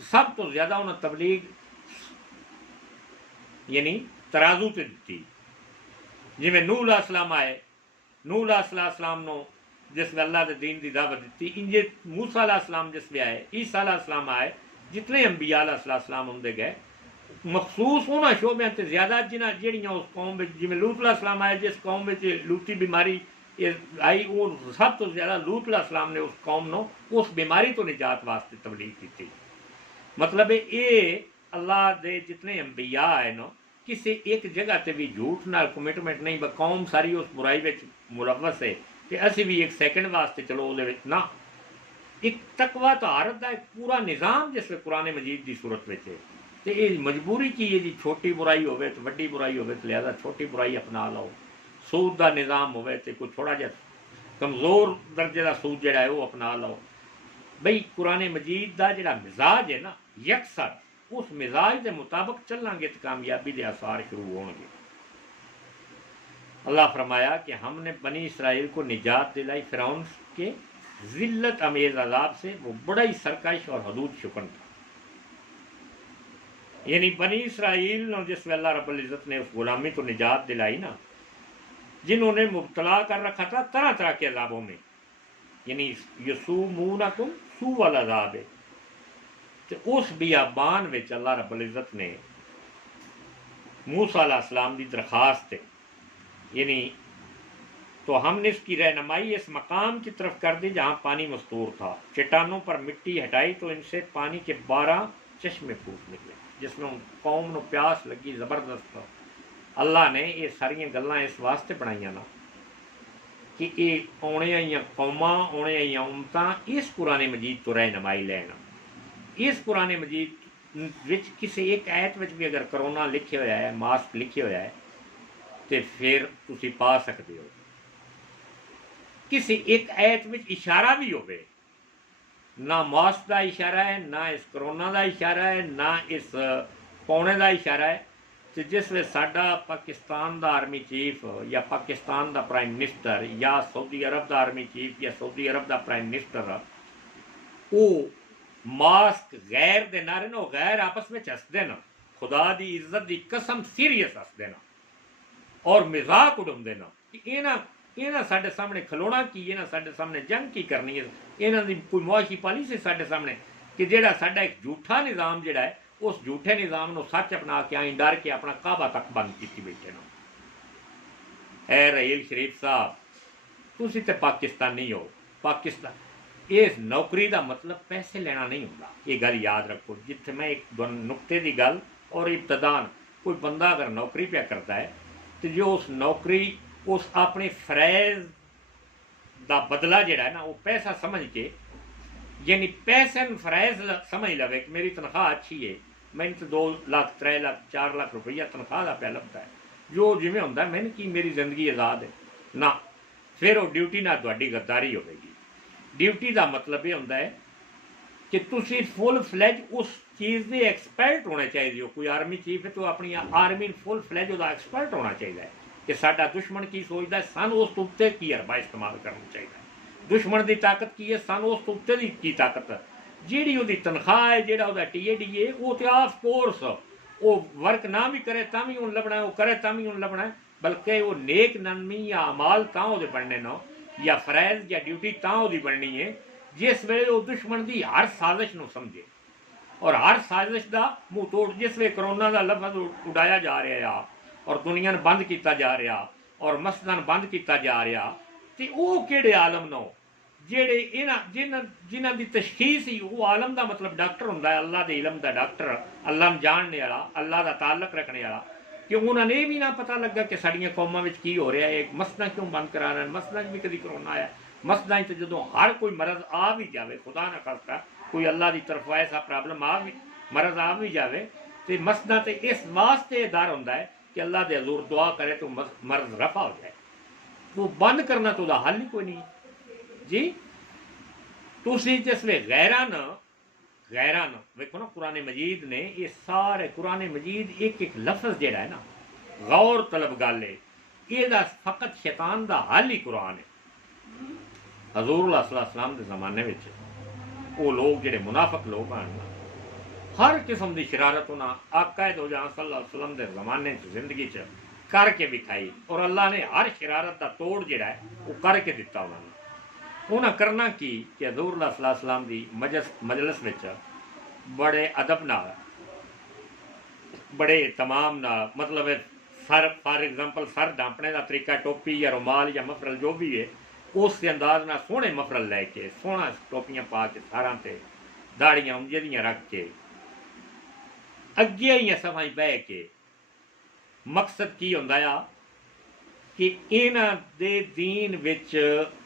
तो सब तो ज़्यादा उन्हें तबलीग यानी तराजू से दी। जिमें नूह अलैहिस्सलाम आए नूह अलैहिस्सलाम नो जिस अल्लाह के दीन की दावत दी इंजे मूसा अलैहिस्सलाम जिस आए ईसा अलैहिस्सलाम आए जितने अंबिया अलैहिस्सलाम होंगे गए मखसूस उन्होंने शोबे से ज्यादा जिन्हें जड़ियाँ उस कौम में जिमें लूत अलैहिस्सलाम आए जिस कौम में लूती बीमारी आई वो सब तो ज्यादा लूत अलैहिस्सलाम ने उस कौम को उस बीमारी तो निजात वास्ते तबलीग की। मतलब ये अल्लाह के जितने अंबिया है ना किसी एक जगह से भी झूठ ना कमिटमेंट नहीं कौम सारी उस बुराई में मुलवस है कि असी भी एक सैकेंड वास्ते चलो वो ना एक तकवा तहारत का एक पूरा निज़ाम जिस कुरान मजीद की सूरत में है तो ये मजबूरी की है जी छोटी बुराई हो तो वड्डी बुराई हो तो लिहाजा छोटी बुराई अपना लो। सूद का निज़ाम हो तो कोई थोड़ा जहा कमज़ोर दर्जे का सूद जोड़ा है वो अपना लो। बई कुरान मजीद का जोड़ा मिजाज है ना यकसर उस मिजाज के मुताबिक चलांगे तो कामयाबी के आसार शुरू होंगे। अल्लाह फरमाया कि हमने बनी इसराइल को निजात दिलाई फिरौन के जिल्लत अमेज़ अज़ाब से वो बड़ा ही सरकश और हदूद शुकन था। यानी बनी इसराइल ने जिस अल्लाह रब्बुल इज़्ज़त ने उस गुलामी तो निजात दिलाई ना जिन्होंने मुब्तला कर रखा था तरह तरह के अज़ाबों में यानी यसूमूनकुम सूअल अज़ाब तो उस बियाबान में अल्लाह रब्बुल इज़्ज़त ने मूसा अलैहिस्सलाम की दरखास्त यानी तो हमने इसकी रहनुमाई इस मकाम की तरफ कर दी जहाँ पानी मस्तूर था। चट्टानों पर मिट्टी हटाई तो इनसे पानी के 12 चश्मे फूट निकले, जिसमें कौम नूं प्यास लगी जबरदस्त। अल्लाह ने ये सारियां गल्लां इस वास्ते बनाईयां ना कि ये आने आईयां कौमां, आने आईयां उम्मतां इस कुरान मजीद तो रहनुमाई लैन। इस कुरान मजीद विच किसी एक आयत विच भी अगर करोना लिखे होया है, मास्क लिखे होया है, तो फिर तुसी पा सकते हो। किसी एक आयत विच इशारा भी होवे, ना मास्क का इशारा है, ना इस करोना का इशारा है, ना इस पौने का इशारा है। तो जिस वे साडा पाकिस्तान का आर्मी चीफ या पाकिस्तान का प्राइम मिनिस्टर या सऊदी अरब का आर्मी चीफ या सऊदी अरब का प्राइम मिनिस्टर वो मास्क गैर दे नारे न, गैर आपस में हसते न, खुदा की इज्जत की कसम सीरीयस हसते न और मजाक उड़ाते न कि इन्हां साडे सामने खलोना की, इन्हां साडे सामने जंग की करनी है, इन्हां दी कोई मुआशी पॉलिसी साडे सामने कि जेड़ा साडा एक झूठा निज़ाम जेड़ा है उस झूठे निज़ाम को सच अपना के आई डर के अपना काबा तक बंद की बैठे ना। ए रहील शरीफ साहब, तुसी ते पाकिस्तानी हो। पाकिस्तान इस नौकरी का मतलब पैसे लेना नहीं होता, ये गल याद रखो। जिथे मैं एक नुकते की गल और इब्तदान, कोई बंदा अगर नौकरी पे करता है तो जो उस नौकरी उस अपने फरैज का बदला जोड़ा है ना वो पैसा समझ के, यानी पैसे फरैज समझ लवे कि मेरी तनख्वाह अच्छी है, मैंने तो 2 लाख 3 लाख 4 लाख रुपया तनख्वाह का पै लगता है, जो जिमें होंगे मैंने की मेरी जिंदगी आज़ाद है ना, फिर वो ड्यूटी ना तुहाडी गद्दारी होगी। ड्यूटी का मतलब ये होंदा है कि तुसी फुल फ्लैज उस चीज़ के एक्सपर्ट होने चाहिए हो। कोई आर्मी चीफ है तो अपनी आर्मी फुल फ्लैज उसका एक्सपर्ट होना चाहिए कि साडा दुश्मन की सोचता है, सन उस उत्ते की हरबा इस्तेमाल करना चाहिए। दुश्मन की ताकत की है, सन उस उत्ते की ताकत, जी वो तनख्वाह है, जोड़ा वो TAD है, वो तो ऑफ कोर्स वो वर्क ना भी करे ता भी उन लभना है, वो करे ता भी उन लभना है, बल्कि वो नेक नरमी या अमाल तां वो बनने न या फरैज या ड्यूटी तां वो बननी है जिस वे वो दुश्मन की हर साजिश न समझे और हर साजिश का मुँह तोड़। जिस वे करोना का लफज उड़ाया जा रहा और दुनिया बंद किया जा रहा और मस्जिदां बंद किया जा रहा, तो वो किहड़े आलम नो जेड़े जिन्हां दी तशखीस ही वो आलम का मतलब डॉक्टर होंदा है, अल्लाह के इलम का डॉक्टर, अल्लाह जानने वाला, अल्लाह का ताल्लुक रखने वाला, कि उन्होंने भी ना पता लगा कि साड़ियाँ कौमां विच की हो रहा है, मस्जिदां क्यों बंद करा रहे हैं। मस्जिदां भी कभी करोना आया, मस्जिदां तो जो हर कोई मरज आ भी जाए, खुदा ना खास्ता कोई अल्लाह की तरफ ऐसा प्रॉब्लम आ भी मरज आ भी जाए, तो मस्जिदां तो इस वास्ते डर होंदा है कि अल्लाह के हजूर दुआ करे तो मर्ज रफा हो जाए। वो बंद करना तो हल ही कोई नहीं जी। तुसी जिसले गैरान वेखो ना, कुरान मजीद ने ये सारे कुरान मजीद एक एक लफ्ज जोड़ा है ना गौर तलब गल है, ये फकत शैतान का हल ही कुरान है। हजूर सल्लल्लाहु के जमाने में वो लोग जोड़े मुनाफक लोग हैं ना, हर किस्म की शरारत उन्हें आकायद हो जान सल्लल्लाहु अलैहि वसल्लम के जमाने जिंदगी च करके विखाई और अल्लाह ने हर शरारत का तोड़ जोड़ा है वो करके दिता। उन्हें करना की कि हजूर सल्लल्लाहु अलैहि वसल्लम की मजलिस में बड़े अदब नाल, बड़े तमाम नाल, मतलब सर फॉर एग्जाम्पल सर ढांपने का तरीका टोपी या रुमाल या मफरल जो भी है उस अंदाज ना सोहने मफरल लैके सोहना टोपियां पा के सारा से दाड़ियां उंजदियां रख के अगे ही सफाई बह के, मकसद की होंदा आ कि इन्हां दे दीन विच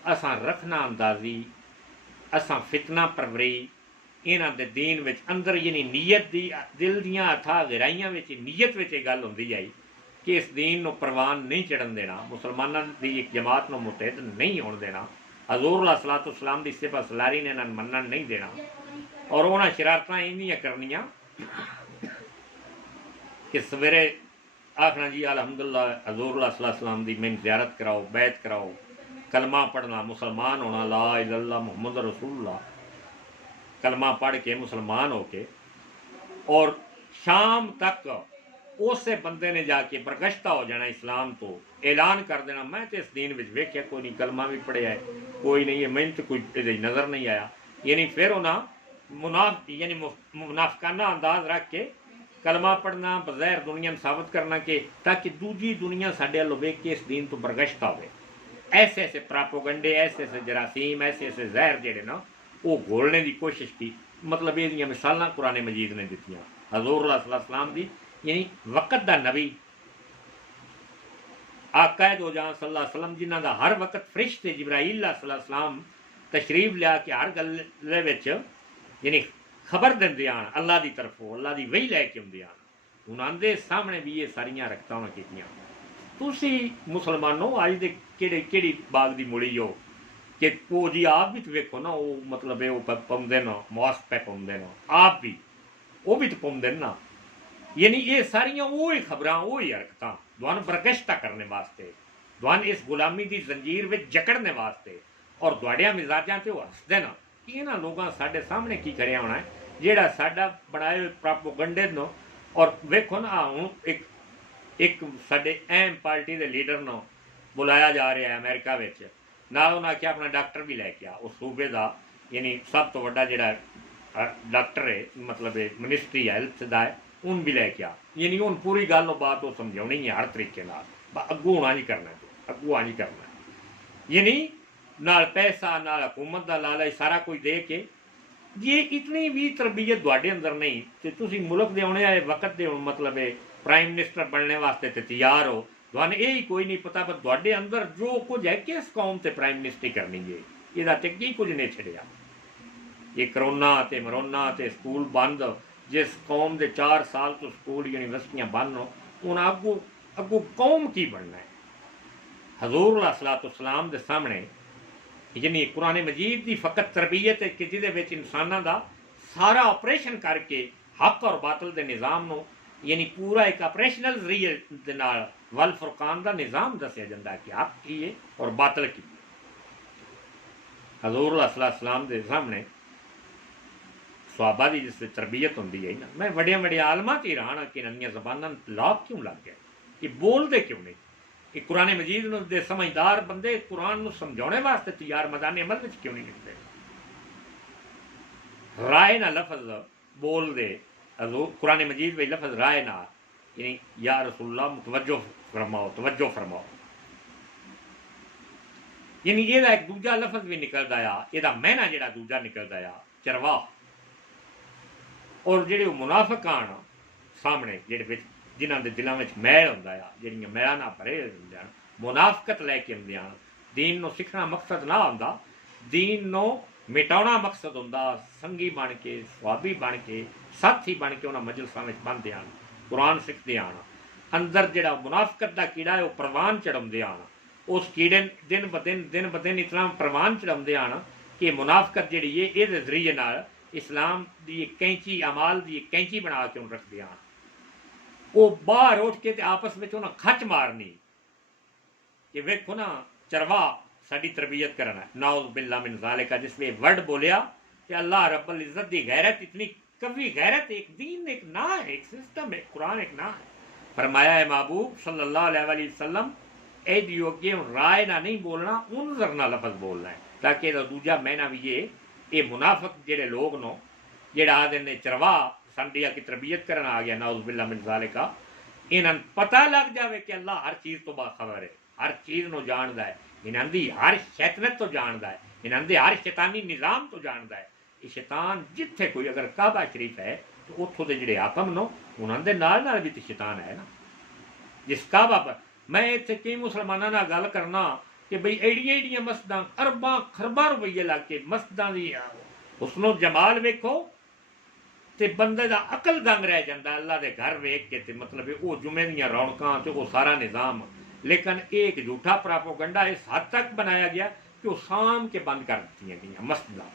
असां रखना अंदाजी, असां फितना परवरी इन्हां दे दीन विच अंदर यानी नीयत दी दिल दियां अथा गहराइयां विच नीयत विच गल होंदी आई कि इस दीन नूं परवान नहीं चढ़न देना, मुसलमानां दी एक जमात नूं मुतहद नहीं होण देना, हजूर सलातो सलाम दी सिफा सलारी ने इन्हां मनन नहीं देना और उन्हां शरारतां इन्नियां करनियां कि सवेरे आखना जी अलहमदुलिल्लाह हजूर सलाम दी मैंने ज़ियारत कराओ, बैत कराओ, कलमा पढ़ना, मुसलमान होना, ला इलाहा इल्लल्लाह मुहम्मद रसूलुल्लाह, कलमा पढ़ के मुसलमान हो के और शाम तक उस बंदे ने जाके बरगश्ता हो जाना इस्लाम तो ऐलान कर देना मैं तो इस दीन में वेख्या कोई नहीं, कलमा भी पढ़िया है कोई नहीं है, मैंने तो कोई नज़र नहीं आया। यानी फिर उन्हें मुनाफकाना अंदाज रख के कलमा पढ़ना बज़ैर दुनिया साबित करना कि ताकि दूजी दुनिया साढ़े वालों वेख के इस दीन तो बरगश्ता हो। ऐसे प्रापोगंडे, ऐसे जरासीम, ऐसे जहर जेडे ना वो घोलने की कोशिश की मतलब ये मिसालां कुरान मजीद ने दित्तियां हजूर सल्लल्लाहु दी, यानी वक़्त दा नबी आका दो जहां सल्लल्लाहु अलैहि वसल्लम जिन्हां दा हर वक़्त फरिश्ते जिब्राइल सल्लल्लाहु अलैहि वसल्लम तशरीफ लिया के हर गल्ले विच यानी खबर दिंदे आन अल्लाह दी तरफों, अल्लाह दी वही लैके आउंदे आन। उन्हां दे सामने भी ये सारियां हरकतां उन्हां कीतियां। तुसी मुसलमानों अज दे केड़ी बाग दी मुड़ी हो कि वो जी आप भी तो वेखो ना, वो मतलब वो पाउंदे न मास्क पे पाउंदे न, आप भी वो भी तो पाउंदे ना, यानी ये सारियां वो ही खबरां वो ही हरकतां दुआन बरगश्ता करने वास्ते, दुआन इस गुलामी की जंजीर में जकड़ने वास्ते और दुआड़िया मिजाजा से वो हसदे न कि इन्होंने लोगों साढ़े सामने की करया होना है जेड़ा साडा बनाए हुए प्रोपेगेंडे न। और वेखो ना हूँ एक साडे अहम पार्टी के लीडर न बुलाया जा रहा है अमेरिका में, नाल उन्हें आख्या अपना डॉक्टर भी लैके आ, उस सूबे का यानी सब तो वड्डा जिहड़ा डॉक्टर है मतलब मिनिस्ट्री हेल्थ का है उन भी लैके आ, यानी हूँ पूरी गल बात वो समझानी है हर तरीके अगू होना नहीं करना, अगू आ नहीं करना, यानी नाल पैसा नाल हुकूमत का लालच सारा कुछ दे के जे इतनी भी तरबीयत तुहाडे अंदर नहीं तो तुसी मुल्क दे आने वाले वक्त दे मतलब प्राइम मिनिस्टर बनने वास्ते ते तैयार हो, तुहानू यही कोई नहीं पता पर तुहाडे अंदर जो कुछ है किस कौम ते प्राइम मिनिस्टरी करनी है, इहदा ते की कुछ नहीं छड़िया। ये करोना ते मरोना ते स्कूल बंद, जिस कौम दे 4 साल तो स्कूल यूनिवर्सिटियां बंद हो उन अगू अगू कौम की बनना है। हजूर सलाम के सामने यानी कुरान मजीद की फकत तरबीयत है कि जिहदे विच इंसानां दा सारा ऑपरेशन करके हक और बातल के निज़ाम नो यानी पूरा एक ऑपरेशनल जरिए दे नाल वल फुरकान का निज़ाम दसिया जाता है कि हक की है और बातल की। हजूर सलाम के सामने सहाबा की जिस तरबीयत होंगी है ना, मैं वड्डिया वड्डिया आलमा ते हैरान कि इन्हां ज़बानां लॉक क्यों लग गया, ये बोलते क्यों नहीं, कि कुरान मजीद दे समझदार बंदे कुरान नूं समझाने वास्ते तैयार मैदान अमल में क्यों नहीं लिखते। राय ना लफज बोल दे कुरान मजीद में लफज राय ना यानी या रसूलुल्लाह तवज्जो फरमाओ, तवज्जो फरमाओ, यानी यदा एक दूजा लफज भी निकलता आ, यदा मैना जिहड़ा दूजा निकलता आ चरवाह। और जिहड़े मुनाफिक आन सामने जिहड़े जिन्हों के दिलों में मैल होंदा आ, जिहड़ियां मैलां नाल भरे होंदे हन, मुनाफकत लैके आउंदे हन, दीन नूं सीखना मकसद ना होंदा, दीन नूं मिटाउणा मकसद होंदा, संगी बन के स्वाबी बन के साथी बन के उन्हां मजलिसां विच बहिंदे हन, कुरान सीखते हन, अंदर जिहड़ा मुनाफकत का कीड़ा है वह परवान चढ़ाउंदे हन, उस कीड़े दिन ब दिन इतना परवान चढ़ाउंदे हन कि मुनाफकत जिहड़ी है इहदे जरिए नाल इस्लाम की एक कैंची अमाल की एक कैंची बना के उन्हें रखते हैं, वो बाहर उठ के आपस में उन्हें खच मारनी कि वेखो ना चरवा साड़ी तरबियत करना है नाउज़ बिल्लाह मिन ज़ालिका, जिसमें वर्ड बोलिया कि अल्लाह रब्बुल इज़्ज़त की गैरत इतनी कवी गैरत, एक दीन एक ना है, एक सिस्टम है, कुरान एक ना है। फरमाया है महबूब सल्लल्लाहु अलैहि वसल्लम एद योग्य राय ना नहीं बोलना, उनजर ना लफज बोलना है, ताकि दूजा मैना भी ये मुनाफिक जेड़े लोग नो जेड़ा आदे ने चरवा संडिया की तरबियत करना आ गया नाउज़ बिल्लाह मिन ज़ालिका, इन्हां पता लग जाए कि अल्लाह हर चीज़ तो बाखबर है, हर चीज़ नूं जानदा है, इन्हां दी हर शैतानत तो जानदा है, इन्हां दे हर शैतानी निज़ाम तो जानदा है। ये शैतान जिथे कोई अगर काबा शरीफ है तो उत्थों दे जिहड़े हाकम नो उन्हां दे नाल भी तो शैतान है ना। जिस काबा पर मैं इत्थे कई मुसलमानां नाल गल करना कि बई एड़ियां एड़ियां मस्जिदां अरबां खरबां रुपये लग के मस्जिदां दी हुस्नो जमाल वेखो ते बंदे दा अकल दंग रह जाता अल्लाह के घर वेख के, मतलब वो जुमे दियां रौनकां ते वो सारा निज़ाम, लेकिन एक झूठा प्रोपेगेंडा इस हद तक बनाया गया कि वो शाम के बंद कर दी गई मस्जिदां,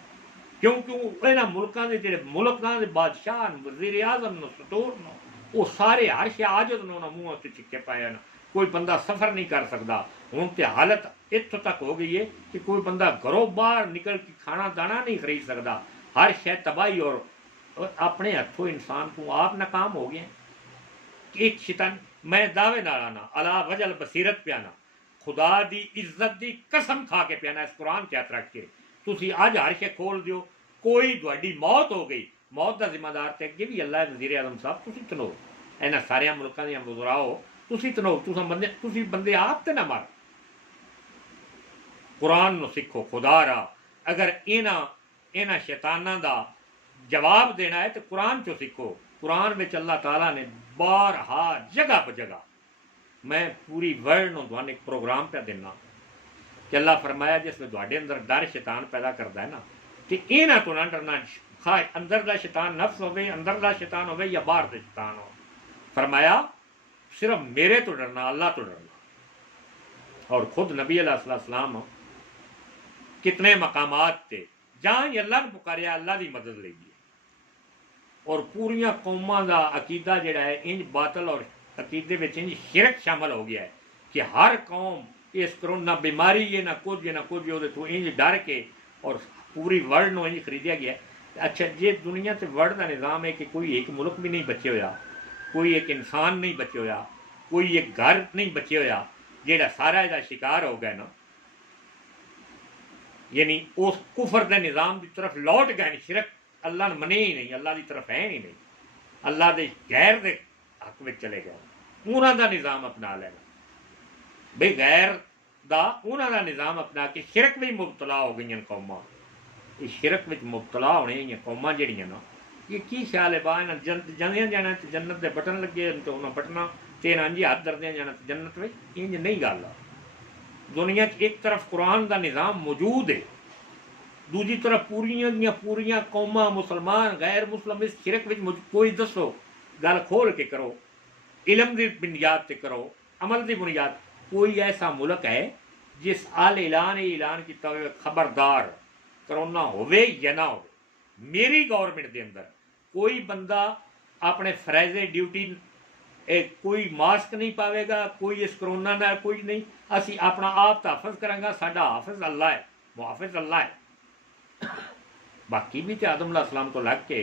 क्योंकि इन्हां मुल्कां दे जिहड़े मुल्कां दे बादशाह वज़ीर आज़म नो सतूर नो वो सारे हर शे आजद नो मूँह ते छिके पाए न, कोई बंदा सफ़र नहीं कर सकता। हुण ते हालत इत्थों तक हो गई है कि कोई बंदा घरों बाहर निकल के खाना दाना नहीं खरीद सकता, हर शे तबाही और अपने हथों इंसान को आप नाकाम हो गए। एक शैतान मैं दावे नाल आना अला वजल बसीरत प्याना, खुदा दी इज्जत दी कसम खा के प्याना, इस कुरान ते हथ रख के तुसी अज हर शे खोल दियो, कोई तुहाडी मौत हो गई, मौत का जिम्मेदार ते अगे भी अल्लाह वज़ीर आज़म साहब तुसी तनो इन्हां सारियां मुल्कां दियां वज़राओ तुसी तनो तुसी बंदे आप ते ना मारो, कुरान नूं सिखो खुदा रा। अगर इन्हां शैतानां दा जवाब देना है तो कुरान चो सीखो। कुरान में अल्लाह ताला ने बारहा जगह पर जगह, मैं पूरी वर्ल्ड में तुहानू एक प्रोग्राम पे देना कि अल्लाह फरमाया जिसमें तुहाडे अंदर डर शैतान पैदा करता है ना, तो इन्हां तो ना डरना, खा अंदर का शैतान नफ्स होवे, अंदर का शैतान होवे या बाहर का शैतान हो, फरमाया सिर्फ मेरे तो डरना, अल्लाह तो डरना। और खुद नबी अलैहिस्सलाम कितने मकामात थे जहाँ अल्लाह ने पुकारिया, अल्लाह की मदद लेगी, और पूरिया कौमां का अकीदा जिहड़ा है इंज बातल और अकीदे में इंज शिरक शामिल हो गया है कि हर कौम इस कोरोना बीमारी है ना कुछ है ना कुछ, वो इंज डर के और पूरी वर्ल्ड में इंज खरीदिया गया। अच्छा जे दुनिया से वर्ल्ड का निज़ाम है कि कोई एक मुल्क भी नहीं बचे होया, कोई एक इंसान नहीं बचे होया, कोई एक घर नहीं बचे होया जेड़ा सारा इसका शिकार हो गया ना, यानी उस कुफर के निज़ाम की तरफ लौट गए, शिरक अल्लाह ने मने ही नहीं, अल्लाह की तरफ है ही नहीं, अल्लाह के गैर के हक में चले गए, उन्होंने निज़ाम अपना लेना बई गैर का उन्होंने निज़ाम अपना के शिरक में मुबतला हो गई कौमां। ये शिरक में मुबतला होने कौमां जड़ियाँ ना, ये की ख्याल है बा इन्हें जंदियां जाना तो जन्नत के बटन लगे तो उन्हें बटना ते इंज हाथ दरदियां जाना तो जन्नत में, इंज नहीं गल। दुनिया एक तरफ कुरान का निज़ाम मौजूद है, दूजी तरफ पूरिया कौमां मुसलमान गैर मुसलमान इस शिरक में, कोई दसो गल खोल के करो, इलम की बुनियाद से करो, अमल की बुनियाद। कोई ऐसा मुल्क है जिस आल ऐलान किया हुआ खबरदार करोना होवे या ना हो, मेरी गौरमेंट के अंदर कोई बंदा अपने फरैज़े ड्यूटी कोई मास्क नहीं पावेगा, कोई इस करोना ना कोई नहीं, असी अपना आप तहफ़्ज़ करांगा, साडा हाफिज़ अल्लाह है, मुहाफिज़ अल्लाह है। बाकी भी तो आदम अलैहिस्सलाम तो लग के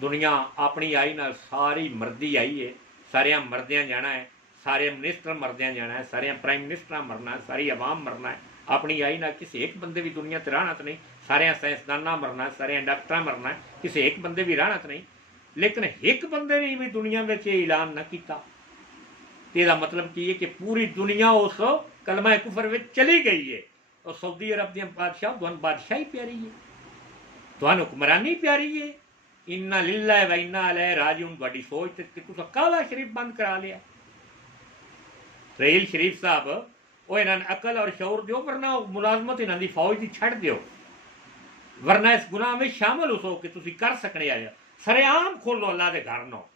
दुनिया अपनी आई ना सारी मरदी आई है, सारिया मरदियाँ जाना है, सारे मिनिस्टर मरदियाँ जाना है, सारिया प्राइम मिनिस्टर मरना है, सारी अवाम मरना है, अपनी आई ना किसी एक बंदे भी दुनिया ते रहना तो नहीं, सारिया साइंसदाना मरना है, सारिया डॉक्टर मरना है, किसी एक बंदे भी रहना तो नहीं। लेकिन एक बंदे ने भी दुनिया में ऐलान न किया, तो मतलब की है कि पूरी दुनिया उस कलमा कुफर में चली गई है। और सऊदी अरब दी बादशाह तुहानू बादशाही प्यारी है, तुहानू हुक्मरानी प्यारी है, इन्ना लिल्लाहि व इन्ना इलैहि राजिऊन तुहाडी सोच ते तुसां काला शरीफ बंद करा लिया। रहील शरीफ साहब वो इन्होंने अकल और शौर दो, वरना मुलाजमत इन्हों फौज की छड़ दो, वरना इस गुनाह में शामिल हो कि तुम कर सकने आए। सरेआम खोलो अल्लाह के घर नो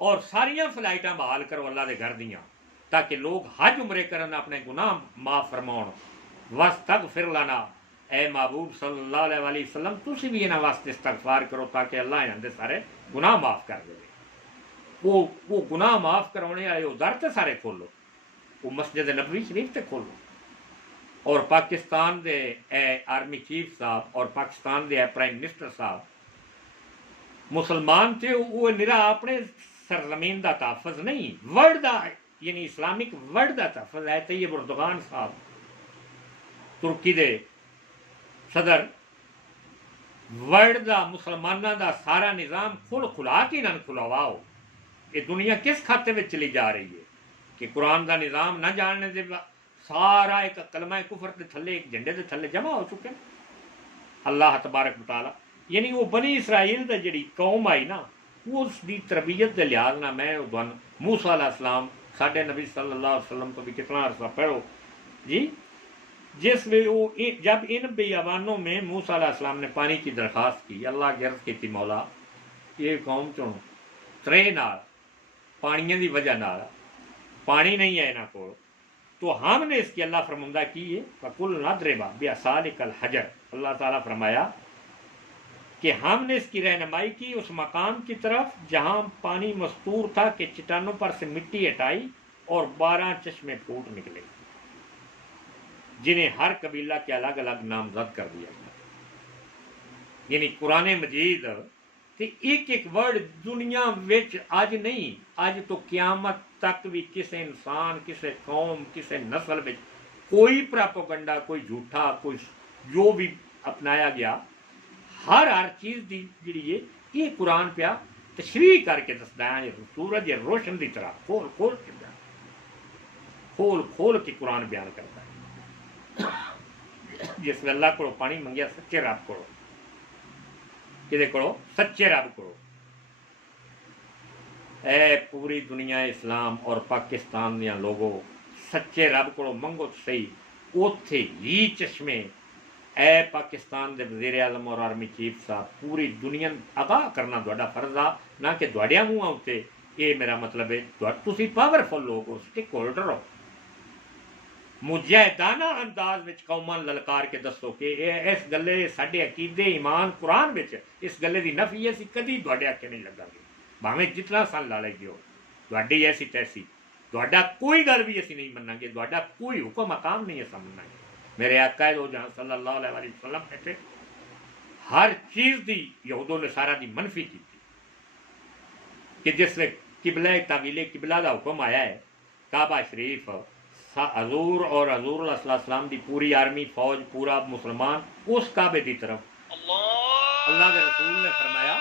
और सारिया फ्लाइटा बहाल करो अल्लाह के घर दियाँ, ताकि लोग हज उमरे करन अपने गुनाह माफ़ फरमाउन। वस तक फिर लाना ए महबूब सल्लल्लाहु अलैहि वसल्लम, तुसी भी इन्होंने वास्ते इस्तगफार करो ताकि अल्लाह इन्होंने सारे गुनाह माफ़ कर दे। वो गुनाह माफ़ करवाने वाले दर तो सारे खोलो, वो मस्जिद नबवी शरीफ से खोलो। और पाकिस्तान के आर्मी चीफ साहब और पाकिस्तान के प्राइम मिनिस्टर साहब मुसलमान थे, वो निरा अपने सरजमीन का तहफ़्ज़ नहीं, वर्ल्ड का यानी इस्लामिक वर्ल्ड का तहफ़्ज़ है। तैयब उर्दुगान साहब तुर्की के सदर, वर्ल्ड का मुसलमानों का सारा निज़ाम खुल खुला के इन्होंने खुलावाओ। ये दुनिया किस खाते में चली जा रही है कि कुरान का निज़ाम न जानने से सारा एक कलमा कुफर के थले एक झंडे के थले जमा हो चुके हैं। अल्लाह तबारक व तआला यानी वो बनी इसराइल की जी कौम आई ना, उसकी तरबियत के लिहाज ना मैं मूसा अलैहिस्सलाम साडे नबी सल्लल्लाहु अलैहि वसल्लम तो भी कितना अरसा पढ़ो जी, जिस वे वो जब इन बेईमानों में मूसा अलैहिस्सलाम ने पानी की दरख्वास्त की, अल्लाह की अर्ज़ की मौला ये कौम चो त्रे नाल पानियों की वजह नाल पानी नहीं है इन्हों को, तो हमने इसकी अल्लाह फरमांदा की है फकुल नदरिबा बिअसालिकल हजर, अल्लाह ताला फरमाया कि हमने इसकी रहनुमाई की उस मकाम की तरफ जहाँ पानी मस्तूर था कि चट्टानों पर से मिट्टी हटाई और 12 चश्मे फूट निकले, जिन्हें हर कबीला के अलग अलग नामजद कर दिया गया। यानी कुरान मजीद ते एक एक वर्ड दुनिया विच अज नहीं, अज तो क्यामत तक भी किसी इंसान किसी कौम किसी नस्ल में कोई प्रोपेगेंडा कोई झूठा कोई जो भी अपनाया गया, हर चीज़ की जी ये कुरान पिया तशरीह करके दसदा है। सूरज रोशन की तरह खोल खोल के खोल खोल के कुरान बयान करता है। जिस अल्लाह को पानी मंगिया सच्चे रब को किदे कोलों? सच्चे रब कोलों। ए पूरी दुनिया इस्लाम और पाकिस्तान दियां लोगों सच्चे रब कोलों मंगो तो सही, उत्थे ही चश्मे ए पाकिस्तान के वजीर आजम और आर्मी चीफ साहब पूरी दुनिया आगाह करना तुहाडा फर्ज आ, ना कि तुहाडियां मूहां उत्ते। ये मेरा मतलब है तुसीं पावरफुल लोग हो, स्टिक होल्डर हो, मुजाहिदाना अंदाज में कौमां ललकार के दसो कि इस गल्ले साडे अकीदे ईमान कुरान विच इस गल्ले दी नफी असीं कदी तुहाडे आखे नहीं लगांगे, भावें जितना सन ला लईए हो, तुहाडी ऐसी तैसी, तुहाडा कोई गल भी असीं नहीं मन्नांगे, तुहाडा कोई हुक्म मकाम नहीं असां मन्नांगे। मेरे आका दो जहां सल्लल्लाहु अलैहि वसल्लम कहते हर चीज़ की यहूदो नसारा की मनफी की कि जिसले किबला तावीले किबला का हुक्म आया है, काबा शरीफ हजूर और हजूर सल्लल्लाहु की पूरी आर्मी फौज पूरा मुसलमान उस काबे की तरफ, अल्लाह के रसूल ने फरमाया,